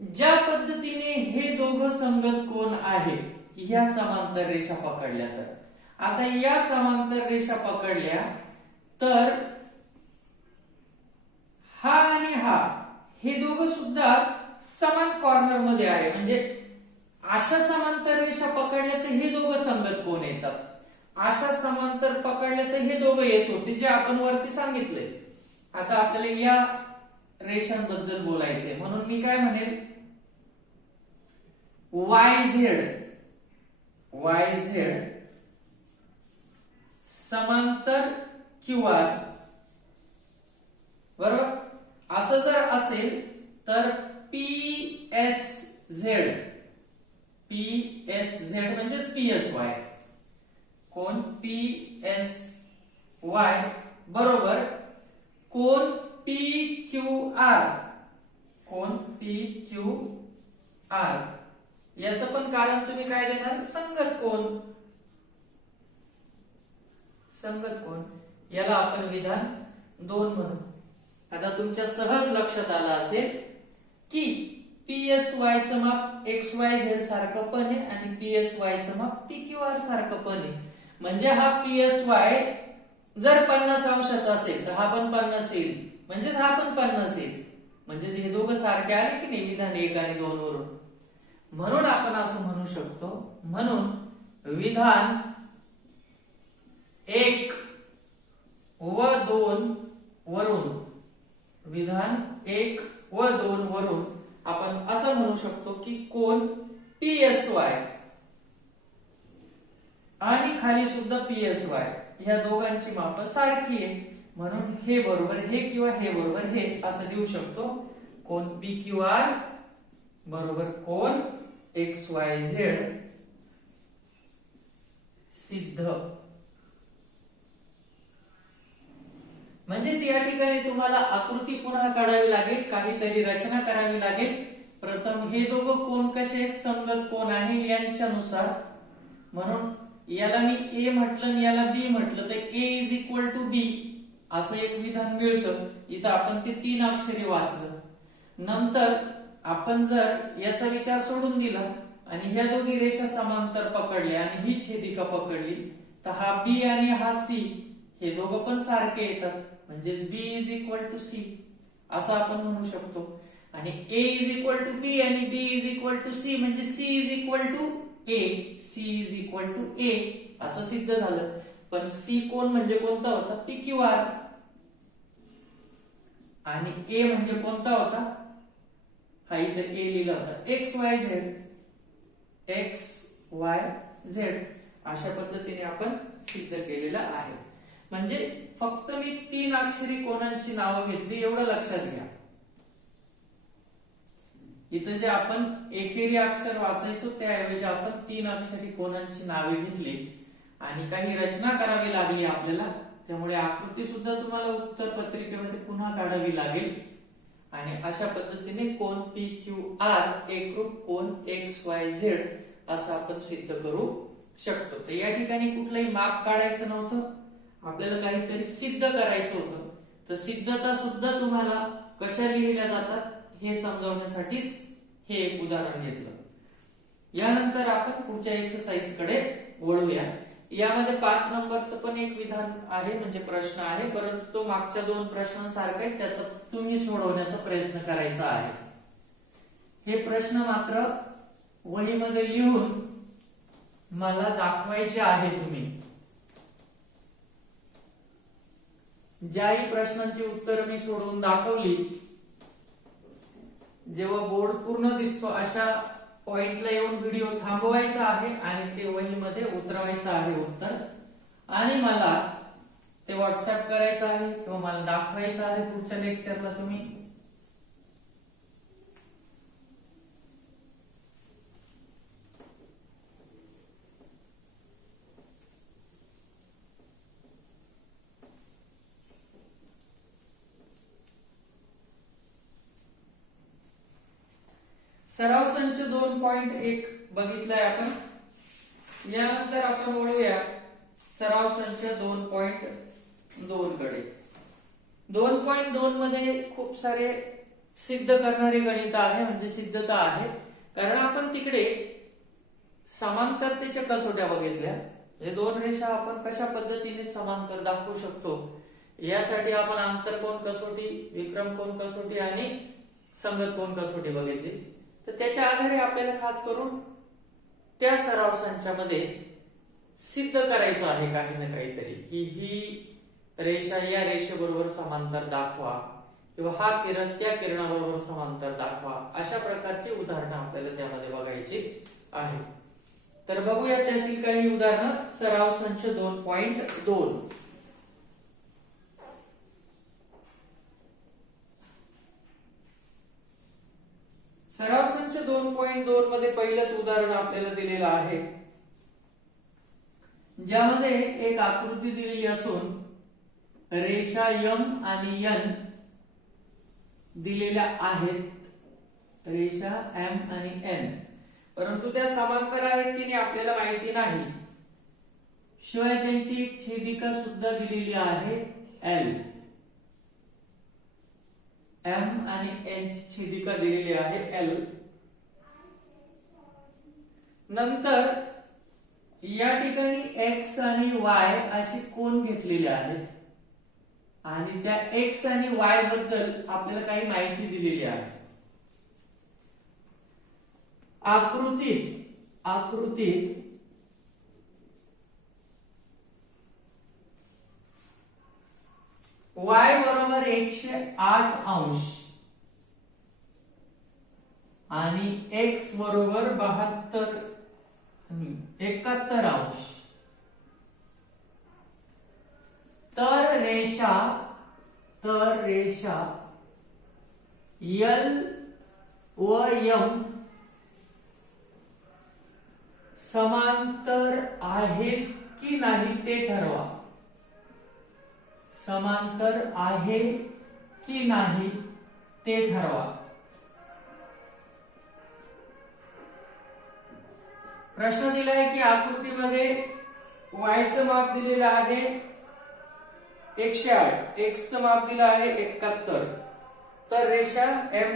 ज्या पद्धतीने हे दोघं संगत कोण आहेत या समांतर रेषा पकडल्या तर आता या समांतर रेषा पकडल्या तर हा आणि हा हे दोघं सुद्धा समान कॉर्नर मध्ये आहे. म्हणजे अशा समांतर रेषा पकडल्या तर हे दोघं संगत कोण येतात. अशा समांतर पकडल्या तर हे दोघं येत होते जे आपण वरती सांगितलंय. आता आपल्याला या रेषांबद्दल बोलायचंय. म्हणून मी काय म्हणेल वाय झेड समांतर क्यू आर. बरोबर. असं जर असेल तर पीएस झेड म्हणजेच पीएस वाय. कोण पीएस वाय बरोबर कोण पी क्यू आर. याचं पण कारण तुम्ही काय देणार. संगत कोण. याला आपण विधान 2 म्हणू. आता तुमच्या सहज लक्षात आलं असेल की PSY चं माप XYZ सारखं पण आहे आणि PSY चं माप PQR सारखं पण आहे. म्हणजे हा PSY जर 50 अंशाचा असेल तर हा पण 50 येईल, म्हणजेच हा पण 50 येईल. म्हणजे हे दोघं सारखे आले की नाही विधान 1 आणि 2 वरून. म्हणून आपण असं म्हणू शकतो, म्हणून विधान 1 व 2 वरून, विधान 1 व 2 वरून आपण असं म्हणू शकतो की कोन PSY आणि खाली सुद्धा PSY ह्या दोघांची माप सारखी आहे. म्हणून हे बरोबर हे किंवा हे बरोबर हे असं लिहू शकतो. कोन PQR बरोबर कोन XYZ सिद्ध. म्हणजेच या ठिकाणी तुम्हाला आकृती पुन्हा काढावी लागेल, काहीतरी रचना करावी लागेल. प्रथम हे दोघं कोन कसे आहेत, संगत कोन आहे यांच्यानुसार. म्हणून याला मी A म्हटलं आणि याला B म्हटलं तर A is equal to B असं एक विधान मिळतं. इथं आपण ते 3 अक्षरे वाचलं. नंतर आपण जर याचा विचार सोडून दिला आणि ह्या दोघी रेषा समांतर पकडल्या आणि ही छेदिका पकडली तर हा B आणि हा C हे दोघं पण सारखे येतात. म्हणजेच B is equal to C असं आपण म्हणू शकतो. आणि A is equal to B आणि B is equal to C म्हणजे C is equal to A, C is equal to A असं सिद्ध झालं. पण C कोण म्हणजे कोणता होता, PQR. आणि A म्हणजे कोणता होता, हा इथे A लिहिला होता XYZ. XYZ अशा पद्धतीने आपण सिद्ध केलेलं आहे. म्हणजे फक्त मी 3 अक्षरी कोनांची नावं घेतली एवढं लक्षात घ्या. इथं जे आपण एकेरी अक्षर वाचायचो त्याऐवजी आपण 3 अक्षरी कोनांची नावे घेतली आणि काही रचना करावी लागली आपल्याला. त्यामुळे आकृती सुद्धा तुम्हाला उत्तर पत्रिकेमध्ये पुन्हा काढावी लागेल. आणि अशा पद्धतीने कोन PQR एकरूप कोन XYZ असं आपण सिद्ध करू शकतो. तर या ठिकाणी कुठलंही माप काढायचं नव्हतं, आपल्याला काहीतरी सिद्ध करायचं होतं. तर सिद्धता सुद्धा तुम्हाला कशा लिहिल्या जातात हे समजावण्यासाठीच हे एक उदाहरण घेतलं. यानंतर आपण पुढच्या एक्सरसाइज कडे वळूया. यामध्ये 5 नंबरचं पण एक विधान आहे, म्हणजे प्रश्न आहे, परंतु तो मागच्या 2 प्रश्नांसारखा आहे. त्याचा तुम्ही सोडवण्याचा प्रयत्न करायचा आहे. हे प्रश्न मात्र वहीमध्ये लिहून मला दाखवायचे आहे. तुम्ही ज्याही प्रश्नांची उत्तर मी सोडवून दाखवली, जेव्हा बोर्ड पूर्ण दिसतो अशा पॉइंटला येऊन व्हिडिओ थांबवायचा आहे आणि ते वहीमध्ये उतरवायचं आहे उत्तर. आणि मला ते व्हॉट्सअप करायचं आहे किंवा मला दाखवायचं आहे पुढच्या लेक्चरला. तुम्ही सराव संच 2.1 बघितलाय आपण. यानंतर आपण वळूया सराव संच 2.2 कडे. 2.2 मध्ये खूप सारे सिद्ध करणारे गणित आहे, म्हणजे सिद्धता आहे. कारण आपण तिकडे समांतरतेच्या कसोट्या बघितल्या. म्हणजे 2 रेषा आपण कशा पद्धतीने समांतर दाखवू शकतो यासाठी आपण आंतरकोन कसोटी, विक्रमकोन कसोटी आणि संगत कोन कसोटी बघितली. तर त्याच्या आधारे आपल्याला खास करून त्या सराव संचामध्ये सिद्ध करायचं आहे काही ना काहीतरी, की ही रेषा या रेषेबरोबर समांतर दाखवा किंवा हा किरण त्या किरणाबरोबर समांतर दाखवा. अशा प्रकारची उदाहरणं आपल्याला त्यामध्ये बघायची आहे. तर बघूया त्यातील काही उदाहरणं. सराव संच 2.2. सराव संच 2.2 मध्ये पहिलंच उदाहरण आपल्याला दिलेलं आहे, ज्यामध्ये एक आकृती दिलेली असून रेषा M आणि N दिलेल्या आहेत. रेषा M आणि N, परंतु त्या समांतर आहेत की नाही आपल्याला माहिती नाही. शिवाय त्यांची एक छेदिका सुद्धा दिलेली आहे एल. एम आणि एन ची छेदिका दिलेली आहे एल. नंतर या ठिकाणी एक्स आणि वाय असे कोन घेतलेले आहेत आणि त्या एक्स आणि वाय बद्दल आपल्याला काही माहिती दिलेली आहे. आकृतीत y बरोबर 108 अंश आणि x बरोबर 72 आणि 71 अंश. तर रेषा L व M समांतर आहेत की नाही ते ठरवा. समांतर आहे की नाही ते ठरवा. प्रश्न दिलाय की आकृतीमध्ये y चं माप दिलेलं आहे 108, x चं माप दिलं आहे 71. तर रेषा M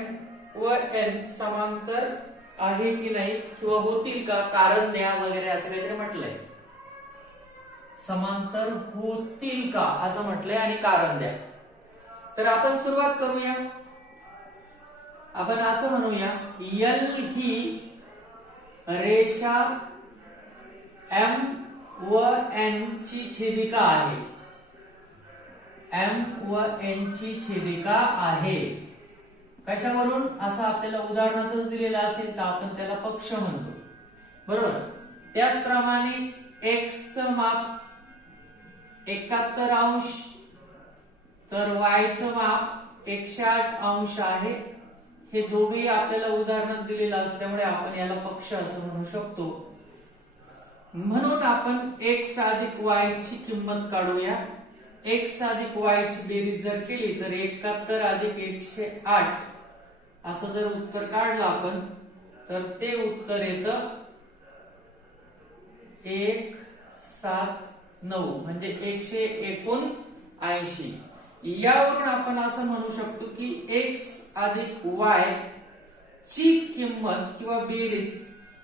व N समांतर आहे की नाही किंवा होतील का कारण द्या वगैरे असं काहीतरी म्हटलंय. समांतर होतील का असं म्हटलंय आणि कारण द्या. तर आपण सुरुवात करूया. आपण असं म्हणूया L ही रेषा M व N ची छेदिका आहे. M व N ची छेदिका आहे. कशावरून असं आपल्याला उदाहरणातच दिलेलं असेल तर आपण त्याला पक्ष म्हणतो, बरोबर. त्याचप्रमाणे x चं माप 71 अंश तर y चं माप 108 अंश आहे. हे दोघेही आपल्याला उदाहरणात दिलेलं असल्यामुळे आपण याला पक्ष असं म्हणू शकतो. म्हणून आपण x अधिक y ची किंमत काढूया. x अधिक y ची बेरीज जर केली तर 71 अधिक 108 असं जर उत्तर काढलं आपण तर ते उत्तर येतं 179 म्हणजे 179. यावरून आपण असं म्हणू शकतो की x अधिक y ची किंमत किंवा बेरीज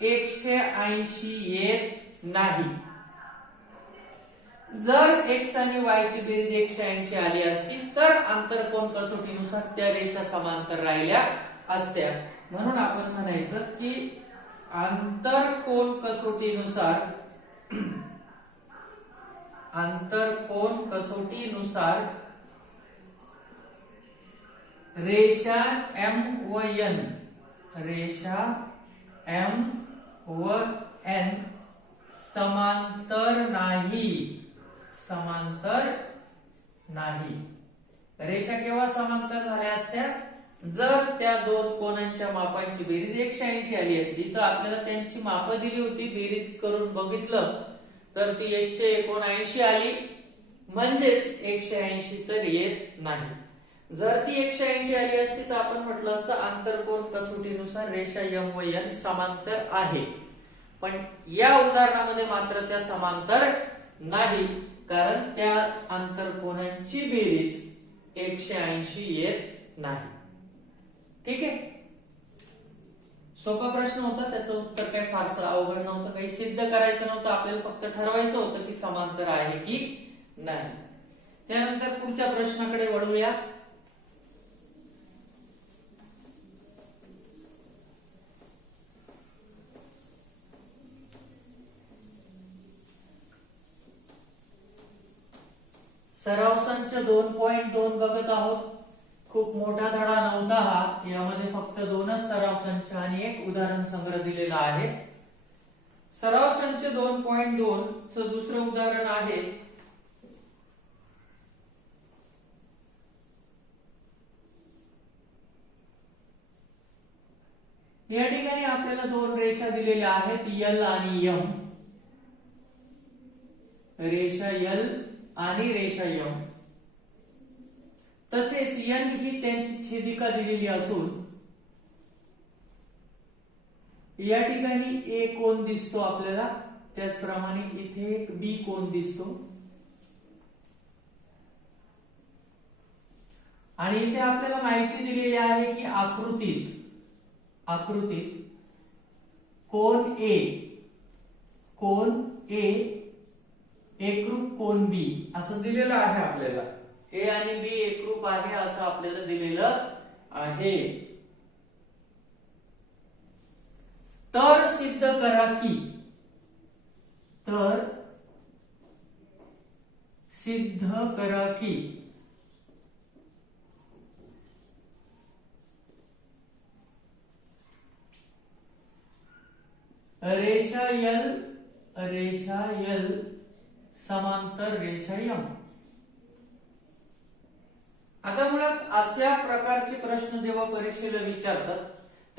180 येत नाही. जर x आणि y ची बेरीज 180 आली असती तर आंतरकोन कसोटीनुसार त्या रेषा समांतर राहिल्या असत्या. म्हणून आपण म्हणायचं की आंतरकोन कसोटीनुसार रेषा M व N समांतर नाही. रेषा केव्हा समांतर झाल्या असत्या जर त्या दोन कोनांच्या मापांची बेरीज 180 आली असती. तर आपल्याला त्यांची मापं दिली होती, बेरीज करून बघितलं तर ती 179 आली म्हणजेच 180 तर येत नाही. जर ती 180 आली असती तर आपण म्हटलं असतं आंतरकोन कसोटीनुसार रेषा M व N समांतर आहे. पण या उदाहरणामध्ये मात्र त्या समांतर नाही कारण त्या आंतरकोनांची बेरीज 180 येत नाही. ठीक आहे. सोपा प्रश्न होता, त्याचं उत्तर काही फारसं अवघड नव्हतं, काही सिद्ध करायचं नव्हतं, आपल्याला फक्त ठरवायचं होतं की समांतर आहे की नाही. त्यानंतर पुढच्या प्रश्नाकडे वळूया. सराव संच 2.2 बघत आहोत. खूप मोठा धडा नव्हता हा, यामध्ये फक्त 2च सराव संच आणि एक उदाहरण संग्रह दिलेला आहे. सराव संच 2.2 चं दुसरं उदाहरण आहे या ठिकाणी आपल्याला दोन रेषा दिलेल्या आहेत L आणि M. रेषा L आणि रेषा M. तसेच N ही त्यांची छेदिका दिलेली असून या ठिकाणी A कोन दिसतो आपल्याला, त्याचप्रमाणे इथे एक बी कोन दिसतो आणि इथे आपल्याला माहिती दिलेली आहे की आकृतीत कोन ए एकरूप कोन बी असं दिलेलं आहे आपल्याला. ए आणि बी एकरूप आहे असं आपल्याला दिलेलं आहे. तर सिद्ध करा की रेषा L समांतर रेषा M. आता मुळात अशा प्रकारचे प्रश्न जेव्हा परीक्षेला विचारतात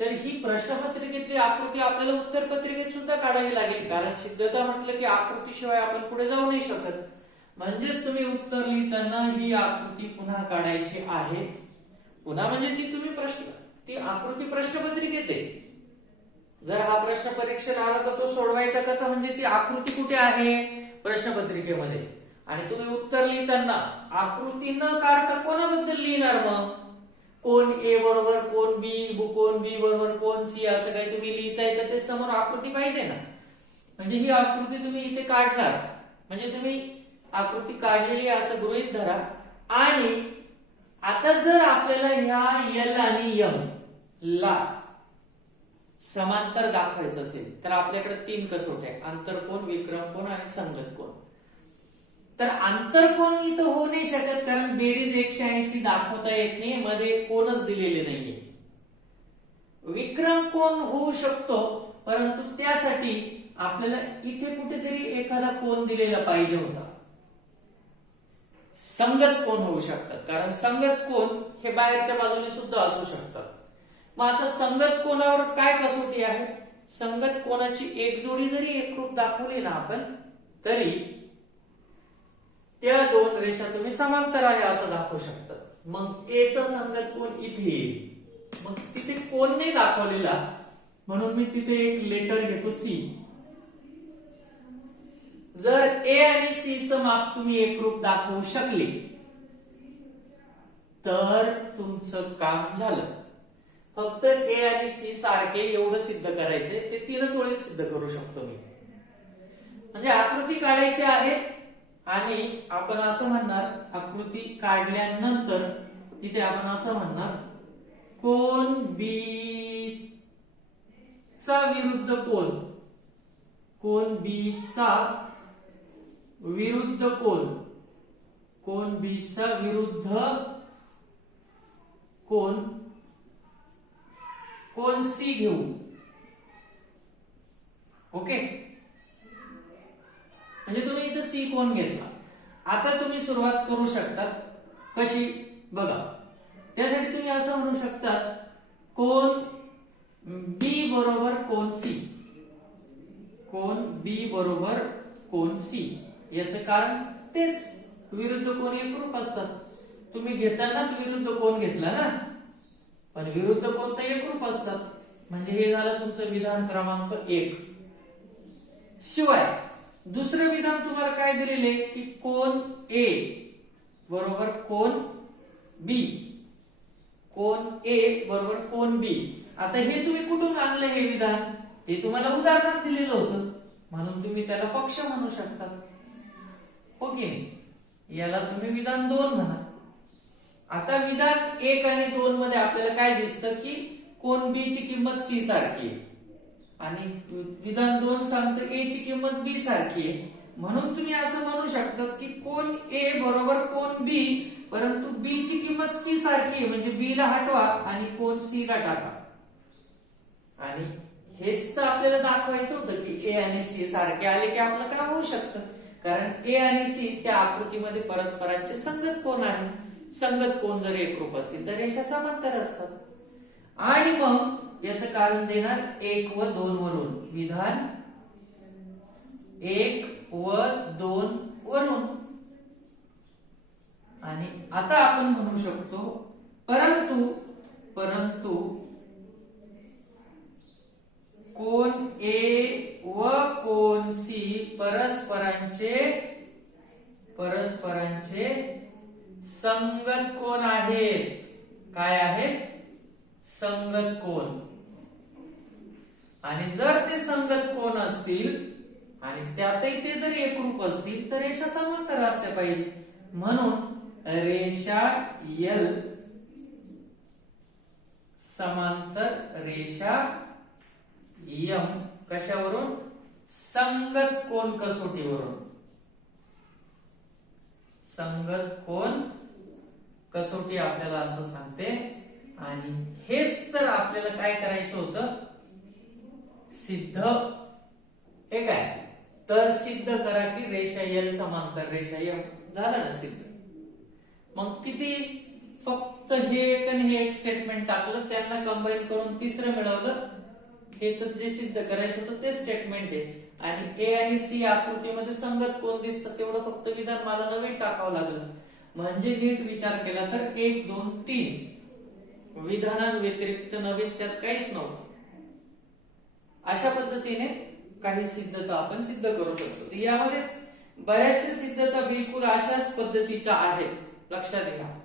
तर ही प्रश्नपत्रिकेतली आकृती आपल्याला उत्तर पत्रिकेत सुद्धा काढावी लागेल, कारण सिद्धता म्हटलं की आकृतीशिवाय आपण पुढे जाऊ नाही शकत. म्हणजेच तुम्ही उत्तर लिहिताना ही आकृती पुन्हा काढायची आहे. पुन्हा म्हणजे ती आकृती प्रश्नपत्रिकेत आहे. जर हा प्रश्न परीक्षेला आला तर तो सोडवायचा कसा, म्हणजे ती आकृती कुठे आहे प्रश्नपत्रिकेमध्ये, आणि तुम्ही उत्तर लिहिताना आकृती न काढता कोणाबद्दल लिहिणार मग? कोण ए बरोबर कोण बी बरोबर कोण सी असं काही तुम्ही लिहिताय तर ते समोर आकृती पाहिजे ना. म्हणजे ही आकृती तुम्ही इथे काढणार, म्हणजे तुम्ही आकृती काढलेली असं गृहीत धरा. आणि आता जर आपल्याला ह्या एल आणि एम ला समांतर दाखवायचं असेल तर आपल्याकडे 3 कसोट्या, आंतरकोन, विक्रमकोन आणि संगत कोन. तर आंतरकोन इथं होऊ नाही शकत, कारण बेरीज 180 दाखवता येत नाही, मध्ये कोणच दिलेले नाहीये. विक्रम कोन होऊ शकतो, परंतु त्यासाठी आपल्याला इथे कुठेतरी एखादा कोन दिलेला पाहिजे होता. संगत कोन होऊ शकतात, कारण संगत कोन हे बाहेरच्या बाजूने सुद्धा असू शकतात. मग आता संगत कोनावर काय कसोटी आहे? संगत कोनाची एक जोडी जरी एकरूप दाखवली ना आपण, तरी त्या 2 रेषा तुम्ही समांतर आहे असं दाखवू शकतात. मग ए चा संगत कोन इथे येईल. मग तिथे कोन नाही दाखवलेला, म्हणून मी तिथे एक लेटर घेतो सी. जर ए आणि सी चं माप तुम्ही एकरूप दाखवू शकले तर तुमचं काम झालं. फक्त ए आणि सी सारखे एवढं सिद्ध करायचे, ते 3च ओळीत सिद्ध करू शकतो मी. म्हणजे आकृती काढायची आहे आणि आपण असं म्हणणार, आकृती काढल्यानंतर इथे आपण असं म्हणणार, कोन बी चा विरुद्ध कोन बी चा विरुद्ध कोन बी चा विरुद्ध कोन सी घेऊ. ओके, म्हणजे तुम्ही इथं सी कोन घेतला. आता तुम्ही सुरुवात करू शकता. कशी बघा, त्यासाठी तुम्ही असं म्हणू शकता, कोन बी बरोबर कोन बी बरोबर कोन सी. याचं कारण तेच, विरुद्ध कोन एकरूप असतात. तुम्ही घेतानाच विरुद्ध कोन घेतला ना, पण विरुद्ध कोन तर एकरूप असतात. म्हणजे हे झालं तुमचं विधान क्रमांक 1. शिवाय दुसरं विधान तुम्हाला काय दिलेले की कोन ए बरोबर कोन बी बरोबर कोन बी. आता हे तुम्ही कुठून आणलं हे विधान? ते तुम्हाला उदाहरणात दिलेलं होतं, म्हणून तुम्ही त्याला पक्ष म्हणू शकता. हो की नाही? याला तुम्ही विधान 2 म्हणा. आता विधान 1 आणि 2 मध्ये आपल्याला काय दिसतं की कोन बी ची किंमत सी सारखी आहे आणि विधान 2 सांगतं ए ची किंमत बी सारखी आहे. म्हणून तुम्ही असं म्हणू शकता की कोन ए बरोबर कोन बी, परंतु बी ची किंमत सी सारखी आहे, म्हणजे बी ला हटवा आणि कोन सी ला टाका. आणि हेच तर आपल्याला दाखवायचं होतं की ए आणि सी सारखे आले की आपलं काम होऊ शकतं, कारण ए आणि सी त्या आकृतीमध्ये परस्परांचे संगत कोन आहे. संगत कोन जर एकरूप असतील तर रेषा समांतर असतात. आणि मग याचं कारण देणार 1 व 2 वरून, विधान 1 व 2 वरून. आणि आता आपण म्हणू शकतो परंतु कोन ए व कोन सी परस्परांचे संगत कोन आहेत. काय आहेत? संगत कोन. आणि जर ते संगत कोन असतील आणि त्यातही ते जर एकरूप असतील तर रेषा समांतर असल्या पाहिजे. म्हणून रेषा L समांतर रेषा M कशावरून? संगत कोन कसोटीवरून. संगत कोन कसोटी आपल्याला असं सांगते. आणि हेच तर आपल्याला काय करायचं होतं? सिद्ध. हे काय? तर सिद्ध करा की रेषा L समांतर रेषा M. झालं ना सिद्ध. मग किती? फक्त हे एक आणि हे एक स्टेटमेंट टाकलं, त्यांना कंबाईन करून तिसरं मिळवलं. हे तर जे सिद्ध करायचं होतं ते स्टेटमेंट आहे. आणि ए आणि सी आकृतीमध्ये संगत कोण दिसतं तेवढं फक्त विधान मला नवीन टाकावं लागलं. म्हणजे नीट विचार केला तर 1 2 3 विधानांव्यतिरिक्त नवीन त्यात काहीच नव्हतं. अशा पद्धतीने काही सिद्धता आपण सिद्ध करू शकतो. यामध्ये बऱ्याचशा सिद्धता बिलकुल अशाच पद्धतीच्या आहेत, लक्षात घ्या.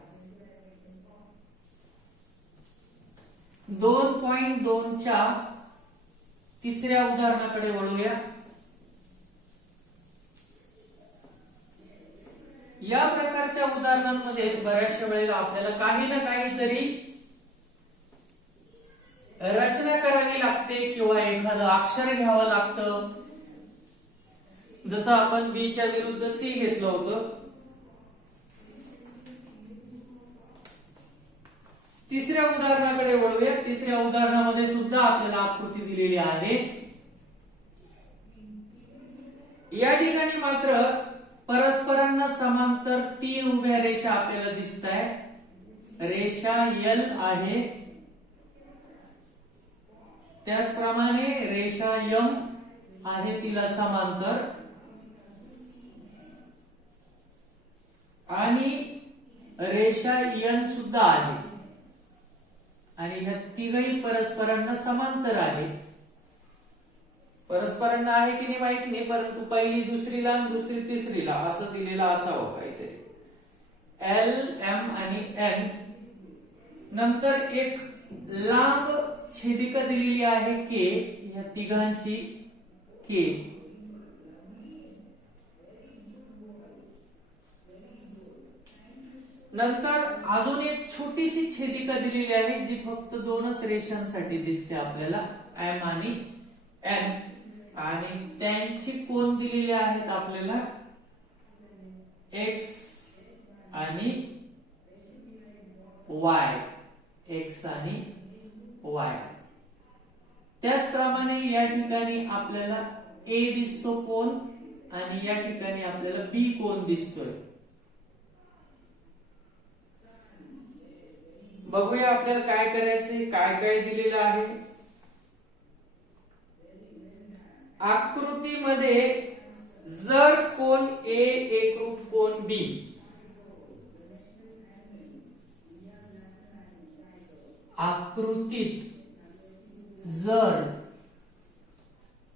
2.2 च्या तिसऱ्या उदाहरणाकडे वळूया. या प्रकारच्या उदाहरणांमध्ये बऱ्याचशा वेळेला आपल्याला काही ना काहीतरी रचना करावी लागते किंवा एखादं अक्षर घ्यावं लागतं. जसं आपण बी च्या विरुद्ध सी घेतलं होतं. तिसऱ्या उदाहरणाकडे वळूया. तिसऱ्या उदाहरणामध्ये सुद्धा आपल्याला आकृती दिलेली आहे. या ठिकाणी मात्र परस्परांना समांतर 3 उभ्या रेषा आपल्याला दिसत आहेत. रेषा L आहे, त्याचप्रमाणे रेषा M आहे तिला समांतर, आणि रेषा N सुद्धा आहे. आणि ह्या तिघही परस्परांना समांतर आहे. परस्परांना आहे की नाही माहित नाही, परंतु पहिली दुसरीला आणि दुसरी तिसरीला असं दिलेलं असावं काहीतरी. L, M आणि N. नंतर एक लांब छेदिका दिलेली आहे K, या तिघांची K. नंतर अजून एक छोटीशी छेदिका दिलेली आहे जी फक्त 2च रेषांसाठी दिसते आपल्याला, M आणि N. आणि त्यांची कोन दिलेले आहेत आपल्याला X आणि Y. X आणि Y. त्याचप्रमाणे या ठिकाणी आपल्याला A दिसतो कोन आणि या ठिकाणी आपल्याला B कोन दिसतोय. बघूया आपल्याला काय करायचंय, काय काय दिलेलं आहे. आकृतीमध्ये जर कोन A एकरूप कोन B, आकृतीत जर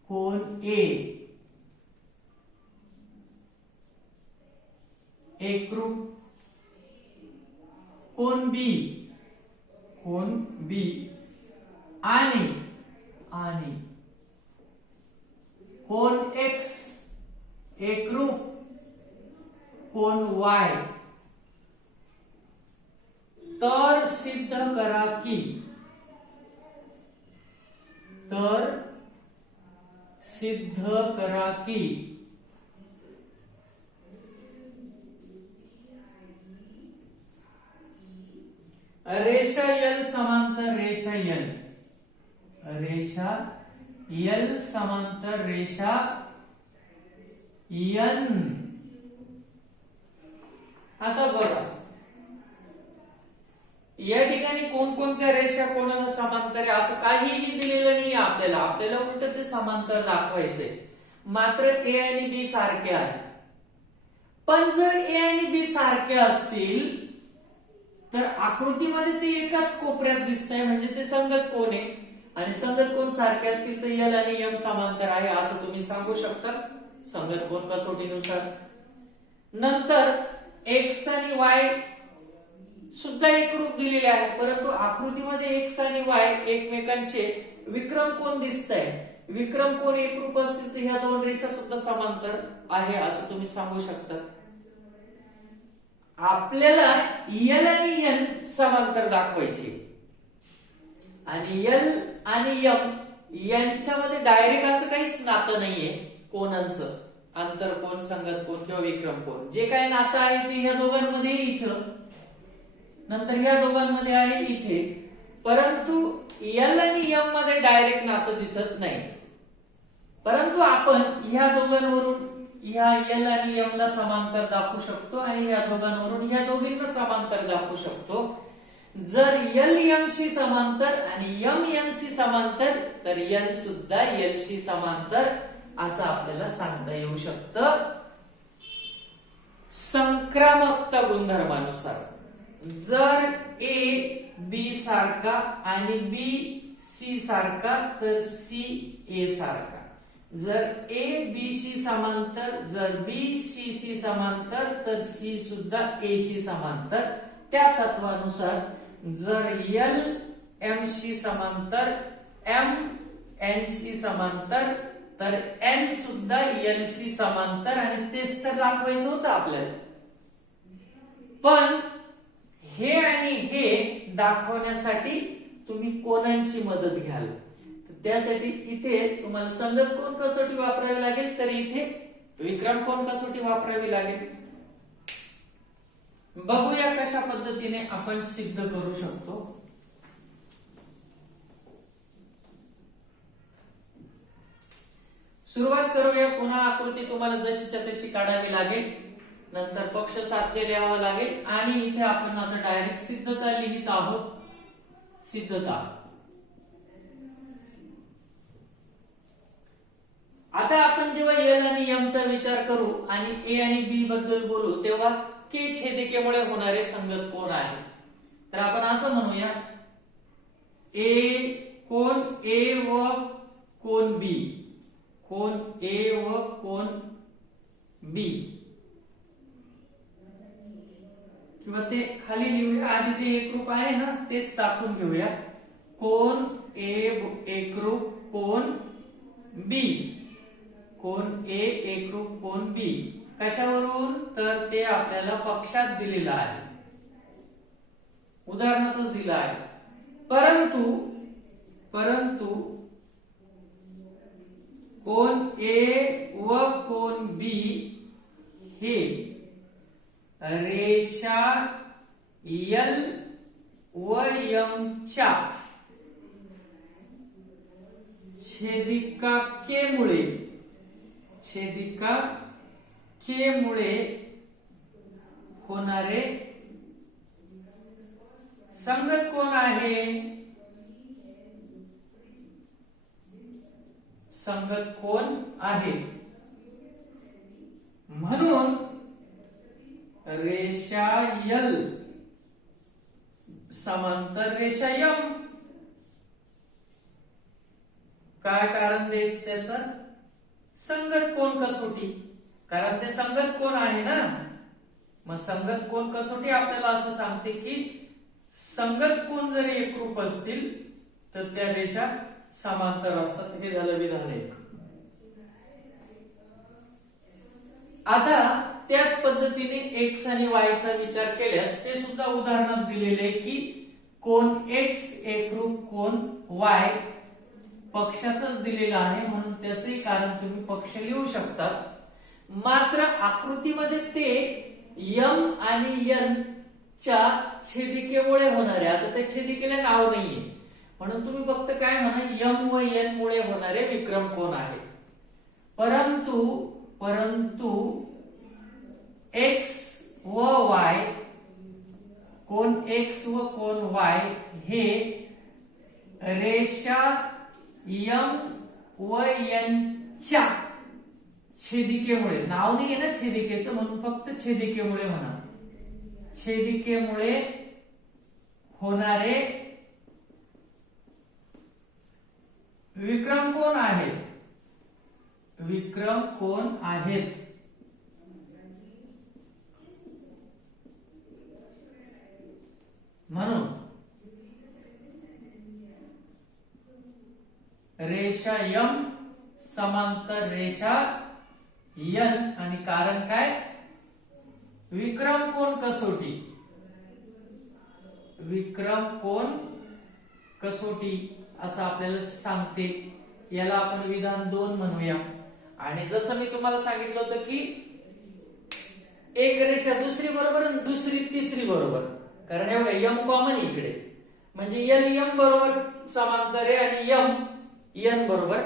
कोन A एकरूप कोन B आणि कोन X एकरूप कोन Y, तर सिद्ध करा की रेषा L समांतर रेषा N, रेषा L समांतर रेषा N. आता बघा या ठिकाणी कोणकोणत्या रेषा कोणाला समांतर आहे असं काहीही दिलेलं नाही आपल्याला. आपल्याला उलट ते समांतर दाखवायचंय. मात्र A आणि B सारखे आहे. पण जर A आणि B सारखे असतील तर आकृतीमध्ये ते एकाच कोपऱ्यात दिसतंय, म्हणजे ते संगत कोन आहे. आणि संगत कोन सारखे असतील तर L आणि M समांतर आहे असं तुम्ही सांगू शकता. संगत कोन कसोटीनुसार. नंतर x आणि y सुद्धा एकरूप दिलेले आहे, परंतु आकृतीमध्ये x आणि y एकमेकांचे विक्रम कोन दिसताय. विक्रम कोन एकरूप असतील तर ह्या दोन रेषा सुद्धा समांतर आहे असं तुम्ही सांगू शकता. आपल्याला L आणि N समांतर दाखवायचे आणि L आणि M यांच्यामध्ये डायरेक्ट असं काहीच नातं नाहीये कोनांचं, अंतर कोन, संगत कोन किंवा विक्रम कोन. जे काय नातं आहे ते ह्या दोघांमध्ये इथं, नंतर ह्या दोघांमध्ये आहे इथे, परंतु L आणि M मध्ये डायरेक्ट नातं दिसत नाही. परंतु आपण ह्या दोघांवरून ह्या L आणि M ला समांतर दाखवू शकतो आणि ह्या दोघांवरून ह्या दोघींना समांतर दाखवू शकतो. जर L M शी समांतर आणि M N शी समांतर तर N सुद्धा L शी समांतर असं आपल्याला सांगता येऊ शकतं. संक्रामकता गुणधर्मानुसार जर A B सारखा आणि B C सारखा तर C A सारखा. जर A B शी समांतर, जर B C शी समांतर तर C सुद्धा A शी समांतर. त्या तत्वानुसार जर L M शी समांतर, M N शी समांतर तर N सुद्धा L शी समांतर, आणि तेच तर दाखवायचं होतं आपल्याला. पण हे आणि हे दाखवण्यासाठी तुम्ही कोनांची मदत घ्याल. त्यासाठी इथे तुम्हाला संगत कोन कसोटी वापरावी लागेल, तर इथे विक्रम कोन कसोटी वापरावी लागेल. बघूया कशा पद्धतीने आपण सिद्ध करू शकतो. सुरुवात करूया. पुन्हा आकृती तुम्हाला जशीच्या तशी काढावी लागेल, नंतर पक्ष साध्य लिहावं लागेल आणि इथे आपण आता डायरेक्ट सिद्धता लिहित आहोत. सिद्धता. आता आपण जेव्हा L आणि M चा विचार करू आणि A आणि B बद्दल बोलू तेव्हा K छेदिकेमुळे होणारे संगत कोन आहे. तर आपण असं म्हणूया, कोन A व कोन B, कोन A व कोन B, किंवा ते खाली लिहूया. आधी ते एकरूप आहे ना तेच टाकून घेऊया. कोन A एकरूप कोन B, कोन A एकरूप कोन B. कशावरून? तर ते आपल्याला पक्षात दिलेलं आहे, उदाहरणातच दिलं आहे. परंतु कोन A व कोन B हे रेषा L व M च्या छेदिका K मुळे होणारे संगत कोन आहे. संगत कोन आहे. म्हणून रेषा L समांतर रेषा M. काय कारण द्यायचं त्याचं? संगत कोन कसोटी, कारण ते संगत कोन आहे ना. मग संगत कोन कसोटी आपल्याला असं सांगते की संगत कोन जरी एकरूप असतील तर त्या रेषा समांतर असतात. हे झालं विधान एक. आता त्याच पद्धतीने x आणि y चा विचार केल्यास ते सुद्धा उदाहरणात दिलेले की कोन x एकरूप कोन y पक्षातच दिलेला आहे, म्हणून त्याचे कारण तुम्ही पक्ष लिहू शकता. मात्र आकृतीमध्ये ते M आणि N च्या छेदिकेमुळे होणार आहे. आता त्या छेदिकेला नाव नाहीये, म्हणून तुम्ही फक्त काय म्हणा, M व N मुळे होणारे विक्रम कोन आहे. परंतु x व y, कोन x व कोन y हे रेषा M व N च्या छेदिकेमुळे, नाव नाही आहे ना छेदिकेचं, म्हणून फक्त छेदिकेमुळे म्हणा, छेदिकेमुळे होणारे विक्रम कोन आहे. विक्रम कोण आहेत. म्हणून रेषा यम समांतर रेषा यन आणि कारण काय, विक्रम कोण कसोटी. विक्रम कोण कसोटी असं आपल्याला सांगते. याला आपण विधान 2 म्हणूया. आणि जसं मी तुम्हाला सांगितलं होतं की एक रेषा दुसरी बरोबर आणि दुसरी तिसरी बरोबर, कारण एवढा यम कॉमन इकडे, म्हणजे यल यम बरोबर समांतर आहे आणि यम यन बरोबर,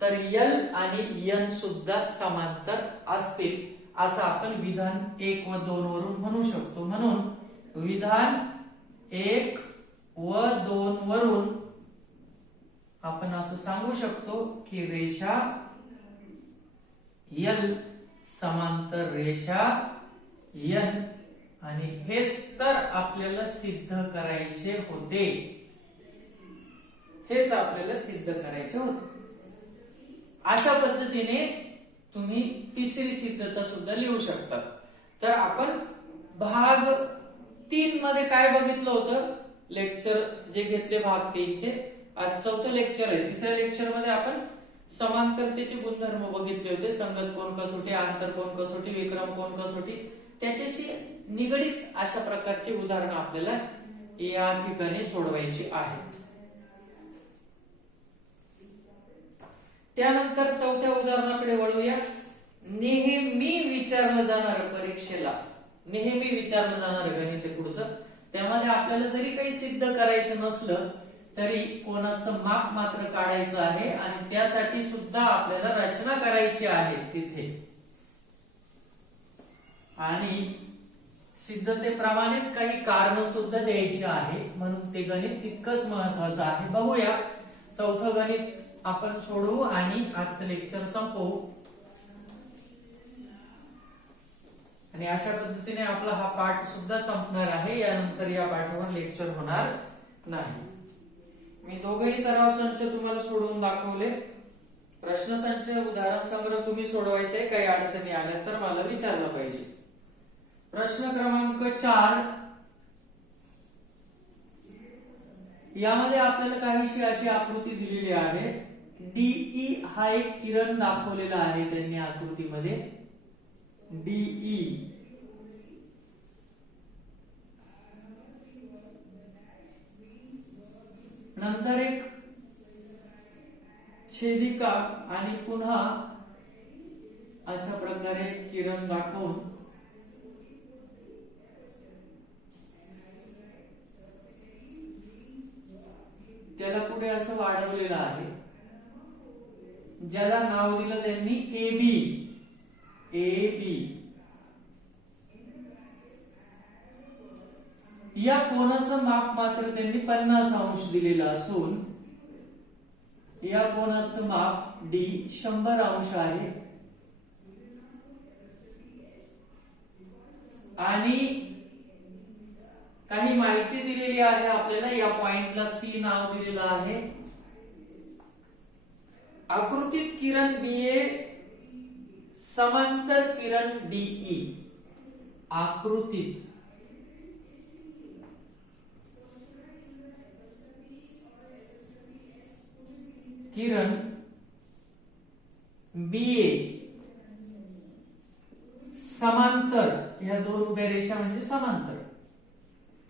तर यल आणि यन सुद्धा समांतर असतील असं आपण विधान 1 व 2 वरून म्हणू शकतो. म्हणून विधान 1 व 2 वरून आपण असं सांगू शकतो की रेषा यल समांतर रेषा यन, आणि हेच तर आपल्याला सिद्ध करायचे होते. हेच आपल्याला सिद्ध करायचे होते. अशा पद्धतीने तुम्ही तिसरी सिद्धता सुद्धा लिहू शकता. तर आपण भाग 3 मध्ये काय बघितलं होतं, लेक्चर जे घेतले भाग 3 चे, आज 4थं लेक्चर आहे. तिसऱ्या लेक्चर मध्ये आपण समांतरतेचे गुणधर्म बघितले होते. संगत कोण कसोटी, आंतर कोण कसोटी, विक्रम कोण कसोटी, त्याच्याशी निगडित अशा प्रकारची उदाहरणं आपल्याला या ठिकाणी सोडवायची आहेत. त्यानंतर 4थ्या उदाहरणाकडे वळूया. नेहमी विचारलं जाणार परीक्षेला, नेहमी विचारलं जाणार गणित पुढचं, त्यामध्ये आपल्याला जरी काही सिद्ध करायचं नसलं तरी कोणाचं माप मात्र काढायचं आहे आणि त्यासाठी सुद्धा आपल्याला रचना करायची आहे तिथे, आणि सिद्धतेप्रमाणेच काही कारण सुद्धा द्यायची आहे. म्हणून ते गणित तितकंच महत्वाचं आहे. बघूया 4थं गणित आपण सोडवू आणि आजचं लेक्चर संपवू. आणि अशा पद्धतीने आपला हा पाठ सुद्धा संपणार आहे. यानंतर या पाठावर लेक्चर होणार नाही. मी दोघेही सराव संच तुम्हाला सोडवून दाखवले. प्रश्नसंच उदाहरण संग्रह तुम्ही सोडवायचे. काही अडचणी आल्या तर मला विचारलं पाहिजे. प्रश्न क्रमांक 4, यामध्ये आपल्याला काहीशी अशी आकृती दिलेली आहे. डीई हा एक किरण दाखवलेला आहे त्यांनी आकृतीमध्ये. डीई नंतर एक छेदिका आणि पुन्हा अशा प्रकारे किरण दाखवून त्याला पुढे असं वाढवलेलं आहे, ज्याला नाव दिलं त्यांनी AB. या कोनाचं माप मात्र त्यांनी 50 अंश दिलेलं असून या कोनाचं माप D 100 अंश आहे. आणि काही माहिती दिलेली आहे आपल्याला. या पॉइंटला C नाव दिलेलं आहे. आकृतीत किरण BA समांतर किरण DE. आकृतीत किरण BA समांतर, ह्या दोन उभ्या रेषा म्हणजे समांतर.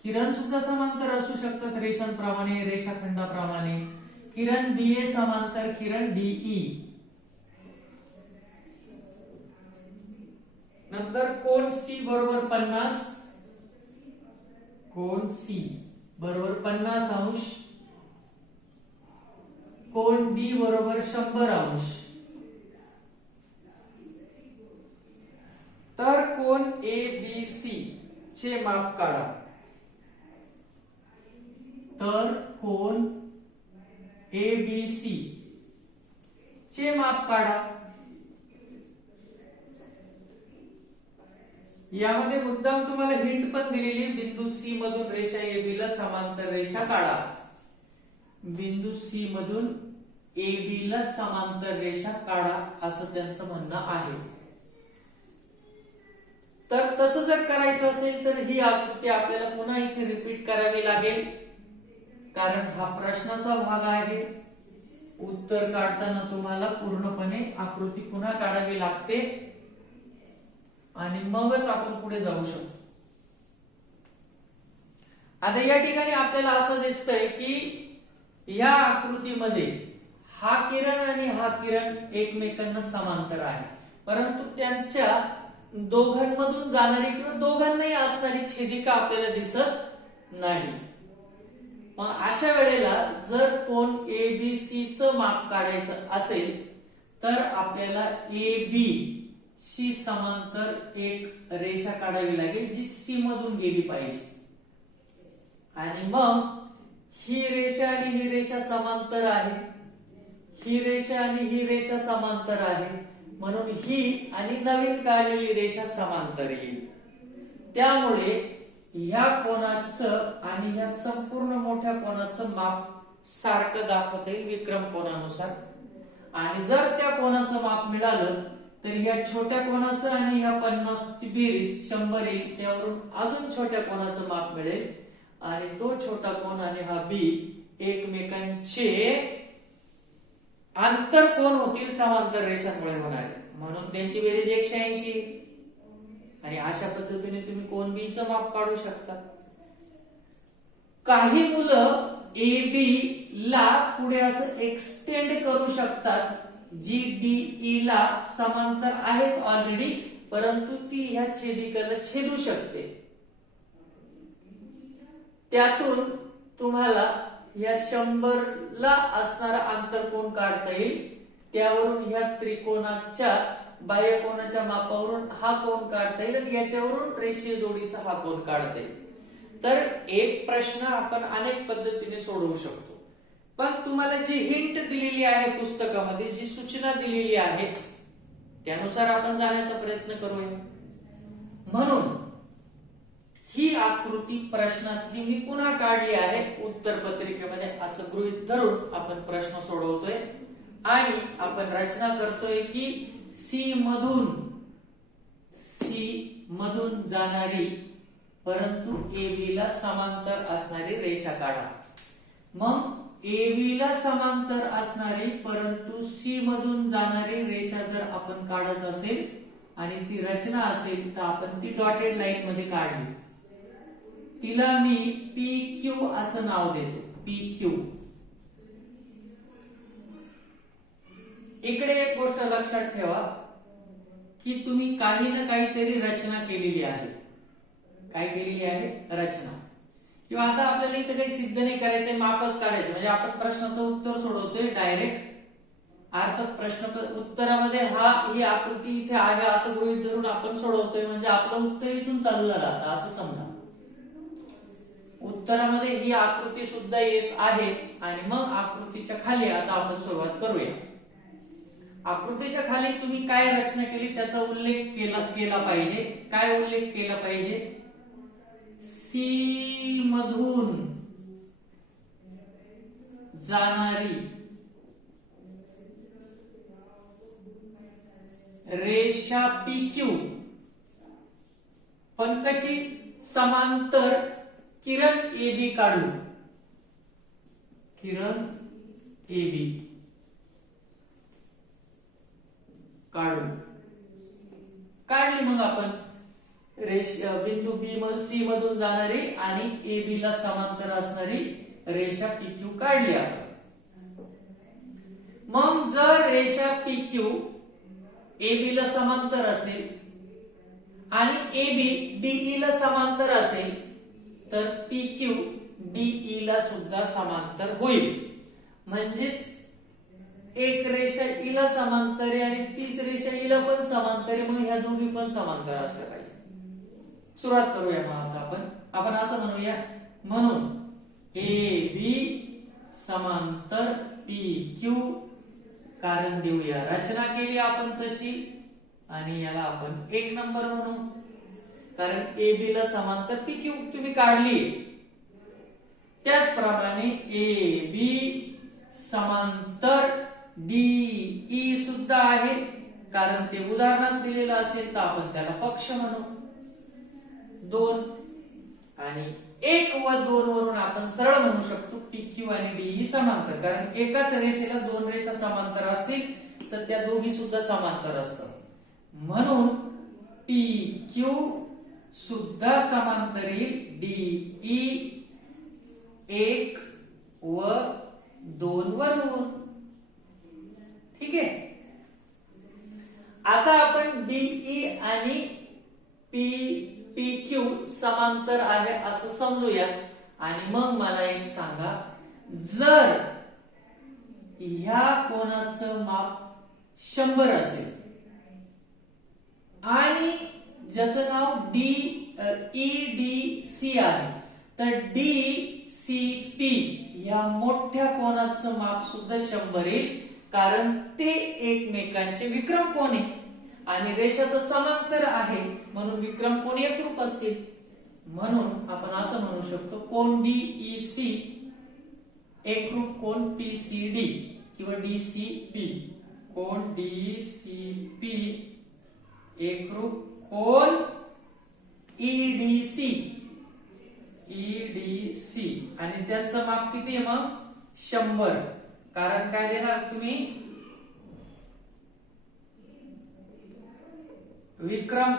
किरण सुद्धा समांतर असू शकतात रेषांप्रमाणे, रेषाखंडाप्रमाणे. किरण BA समांतर किरण DE. नंतर कोन C बरोबर 50, कोन C बरोबर 50 अंश, कोन D बरोबर 100 अंश. तर कोन ABC चे माप काढा. तर कोन ABC चे माप काढा. यामध्ये मुद्दाम तुम्हाला हिंट पण दिलेली, बिंदू C मधून रेषा AB ला समांतर रेषा काढा. बिंदू C मधून ए बी ला समांतर रेषा काढा असं त्यांचं म्हणणं आहे. तर तसं जर करायचं असेल तर ही आकृती आपल्याला पुन्हा इथे रिपीट करावी लागेल, कारण हा प्रश्नाचा भाग आहे. उत्तर काढताना तुम्हाला पूर्णपणे आकृती पुन्हा काढावी लागते आणि मगच आपण पुढे जाऊ शकतो. आता या ठिकाणी आपल्याला असं दिसतंय की या आकृतीमध्ये हा किरण आणि हा किरण एकमेकांना समांतर आहे, परंतु त्यांच्या दोघांमधून जाणारी किंवा दोघांनाही असणारी छेदिका आपल्याला दिसत नाही. मग अशा वेळेला जर कोण एबीसी चं माप काढायचं असेल तर आपल्याला ए बी शी समांतर एक रेषा काढावी लागेल जी सी मधून गेली पाहिजे. आणि मग ही रेषा आणि ही रेषा समांतर आहे, ही रेषा आणि ही रेषा समांतर आहे, म्हणून ही आणि नवीन काढलेली रेषा समांतर येईल. त्यामुळे ह्या कोनाचं आणि ह्या संपूर्ण मोठ्या कोनाचं माप सारखं दाखवता येईल विक्रम कोनानुसार. आणि जर त्या कोनाचं माप मिळालं तर ह्या छोट्या कोनाचं आणि ह्या 50 ची बेरीज 100 येईल, त्यावरून अजून छोट्या कोनाचं माप मिळेल आणि तो छोटा कोन आणि हा बी एकमेकांचे आंतर कोन होतील समांतर रेषांमुळे होणारे, म्हणून त्यांची बेरीज 180. आणि अशा पद्धतीने तुम्ही कोन बी चं माप काढू शकता. काही मुलं ए बी ला पुढे असं एक्सटेंड करू शकतात, जी डीई ला समांतर आहेच ऑलरेडी, परंतु ती ह्या छेदिकेला छेदू शकते. त्यातून तुम्हाला या 100 ला असणारा आंतरकोन काढता येईल. त्यावरून ह्या त्रिकोणाच्या बाह्य कोनाच्या मापावरून हा कोन काढता येईल आणि याच्यावरून रेषीय जोडीचा हा कोन काढता येईल. तर एक प्रश्न आपण अनेक पद्धतीने सोडवू शकतो, पण तुम्हाला जी हिंट दिलेली आहे पुस्तकामध्ये, जी सूचना दिलेली आहे त्यानुसार आपण जाण्याचा प्रयत्न करूया. म्हणून ही आकृती प्रश्नातली मी पुन्हा काढली आहे उत्तर पत्रिकेमध्ये असं गृहीत धरून आपण प्रश्न सोडवतोय आणि आपण रचना करतोय की सी मधून जाणारी परंतु AB ला समांतर असणारी रेषा काढा. मग AB ला समांतर असणारी परंतु C मधून जाणारी रेषा जर आपण काढत असेल आणि ती रचना असेल तर आपण ती डॉटेड लाईन मध्ये काढली. तिला मी PQ असं नाव देतो. PQ. इकडे एक गोष्ट लक्षात ठेवा की तुम्ही काही ना काहीतरी रचना केलेली आहे. काय केलेली आहे? रचना. किंवा आता आपल्याला इथे काही सिद्ध नाही करायचंय, मापच काढायचं, म्हणजे आपण प्रश्नाचं उत्तर सोडवतोय डायरेक्ट. अर्थात प्रश्न उत्तरामध्ये ही आकृती इथे आहे असं गृहीत धरून आपण सोडवतोय, म्हणजे आपलं उत्तर इथून चालू झालं आता असं समजा. उत्तरामध्ये ही आकृती सुद्धा येत आहे आणि मग आकृतीच्या खाली आता आपण सुरुवात करूया. आकृतीच्या खाली तुम्ही काय रचना केली त्याचा उल्लेख केला पाहिजे. काय उल्लेख केला पाहिजे? सी मधून जाणारी रेषा PQ, पण कशी? समांतर किरण AB काढू. किरण AB काढली. मग आपण बिंदू C मधून जाणारी आणि AB ला समांतर असणारी रेषा PQ काढली आपण. मग जर रेषा PQ AB ला समांतर असेल आणि AB DE ला समांतर असेल तर PQ DE ला सुद्धा समांतर होईल. म्हणजेच एक रेषा ईला समांतर आहे आणि तीच रेषा ईला पण समांतर आहे, मग ह्या दोघी पण समांतर असल्या पाहिजे. सुरुवात करूया मग आता आपण असं म्हणूया. म्हणून AB समांतर PQ कारण देऊया. रचना केली आपण तशी आणि याला आपण 1 नंबर म्हणू, कारण AB ला समांतर PQ तुम्ही काढली. त्याचप्रमाणे AB समांतर DE सुद्धा आहे, कारण ते उदाहरणात दिलेलं असेल तर आपण त्याला पक्ष म्हणू. 2 आणि 1 व 2 वरून आपण सरळ म्हणू शकतो PQ आणि DE समांतर, कारण एकाच रेषेला दोन रेषा समांतर असतील तर त्या दोघी सुद्धा समांतर असतात. म्हणून PQ सुद्धा समांतर येईल DE 1 व 2 वरून. ठीक आहे. आता आपण DE आणि PQ समांतर आहे असं समजूया. आणि मग मला एक सांगा, जर ह्या कोनाचं माप 100 असेल आणि ज्याचं नाव EDC आहे, तर DCP ह्या मोठ्या कोनाचं माप सुद्धा 100 येईल, कारण ते एकमेकांचे विक्रम कोन आहे आणि रेषा तर समांतर आहे, म्हणून विक्रम कोन एकरूप असतील. म्हणून आपण असं म्हणू शकतो कोन DEC एकरूप कोन PCD किंवा DCP. कोन DCP एकरूप कोन EDC आणि त्यांचं माप किती आहे मग 100. कारण काय देणार तुम्ही, विक्रम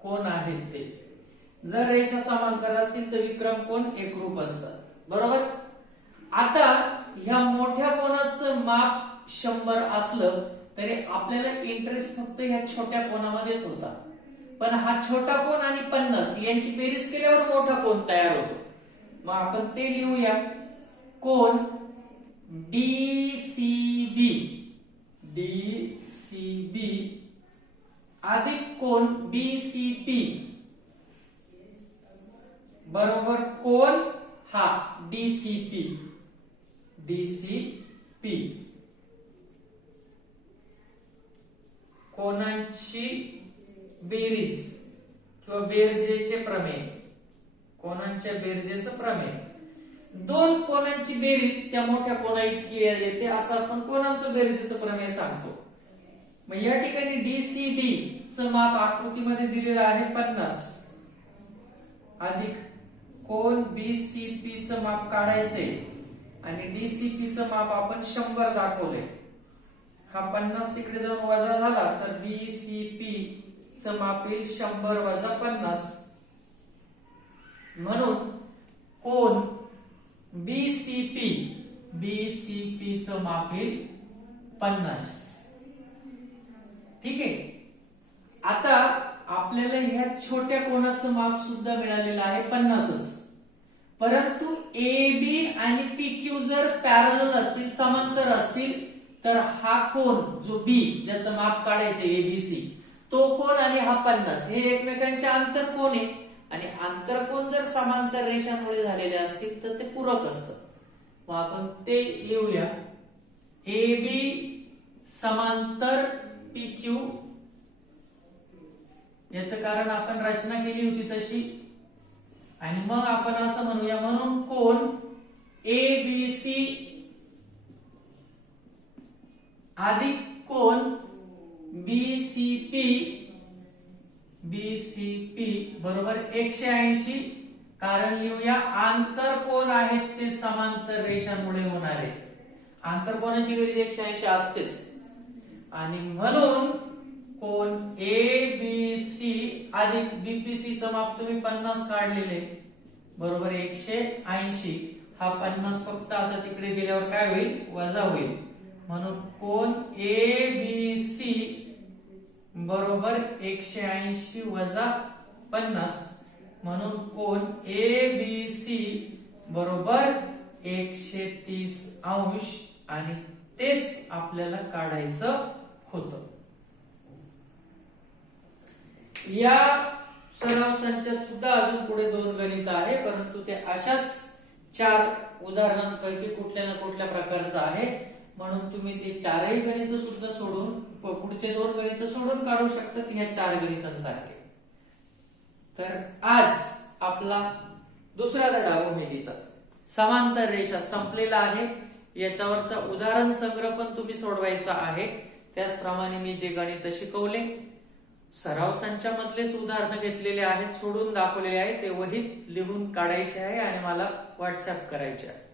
कोन आहेत ते. जर रेषा समांतर असतील तर विक्रम कोन एकरूप असतात, बरोबर. आता ह्या मोठ्या कोनाचं माप 100 असलं तरी आपल्याला इंटरेस्ट फक्त ह्या छोट्या कोनामध्येच होता. पण हा छोटा कोन आणि 50 यांची बेरीज केल्यावर मोठा कोन तयार होतो. मग आपण ते लिहूया. कोन DCB अधिक कोन BCP बरोबर कोन हा DCP. कोनांची बेरीज किंवा बेरजेचे प्रमेय, कोनांच्या बेरजेचं प्रमेय. दोन कोनांची बेरीज त्या मोठ्या कोना इतकी येते असं आपण कोनांचं बेरजेचं प्रमेय सांगतो. मग या ठिकाणी DCB चं माप आकृतीमध्ये दिलेलं आहे 50 अधिक कोन BCP चं माप काढायचंय आणि DCP चं माप आपण 100 दाखवलंय. हा 50 तिकडे जाऊन वजा झाला तर BCP चं माप येईल 100 वजा 50. म्हणून कोन BCP चं माप येईल 50. ठीक आहे. आता आपल्याला ह्या छोट्या कोनाचं माप सुद्धा मिळालेलं आहे 50च. परंतु AB आणि PQ जर पॅरलल असतील, समांतर असतील, तर हा कोन जो B ज्याचं माप काढायचे ABC तो कोन आणि हा 50 हे एकमेकांचे आंतरकोन आहे. आणि आंतरकोन जर समांतर रेषांमुळे झालेले असतील तर ते पूरक असतं. मग आपण ते लिहूया. AB समांतर PQ. याचं कारण आपण रचना केली होती तशी. आणि मग आपण असं म्हणूया, म्हणून कोन ABC अधिक कोन BCP बरोबर 180. कारण लिहूया आंतरकोन आहेत ते समांतर रेषांमुळे होणारे. आंतरकोनाची बेरीज 180 असतेच. आणि म्हणून कोन ABC अधिक BPC चं माप तुम्ही 50 काढलेले बरोबर 180. हा 50 फक्त आता तिकडे गेल्यावर काय होईल, वजा होईल. म्हणून कोन ABC बरोबर 180 वजा 50. म्हणून कोन ABC बरोबर 130 अंश. आणि तेच आपल्याला काढायचं होतं. या सराव संचात सुद्धा अजून पुढे 2 गणित आहे, परंतु ते अशाच 4 उदाहरणांपैकी कुठल्या ना कुठल्या प्रकारचं आहे. म्हणून तुम्ही ते 4ही गणित सुद्धा सोडून पुढचे 2 गणित सोडून काढू शकतात ह्या 4 गणितांसारखे. तर आज आपला दुसरा धडा भूमितीचा. समांतर रेषा संपलेला आहे. याच्यावरचा उदाहरण संग्रह पण तुम्ही सोडवायचा आहे. त्याचप्रमाणे मी जे गणित शिकवले सराव संचामधलेच उदाहरणं घेतलेले आहेत, सोडून दाखवलेले आहे, ते वहीत लिहून काढायचे आहे आणि मला व्हॉट्सअप करायचे आहे.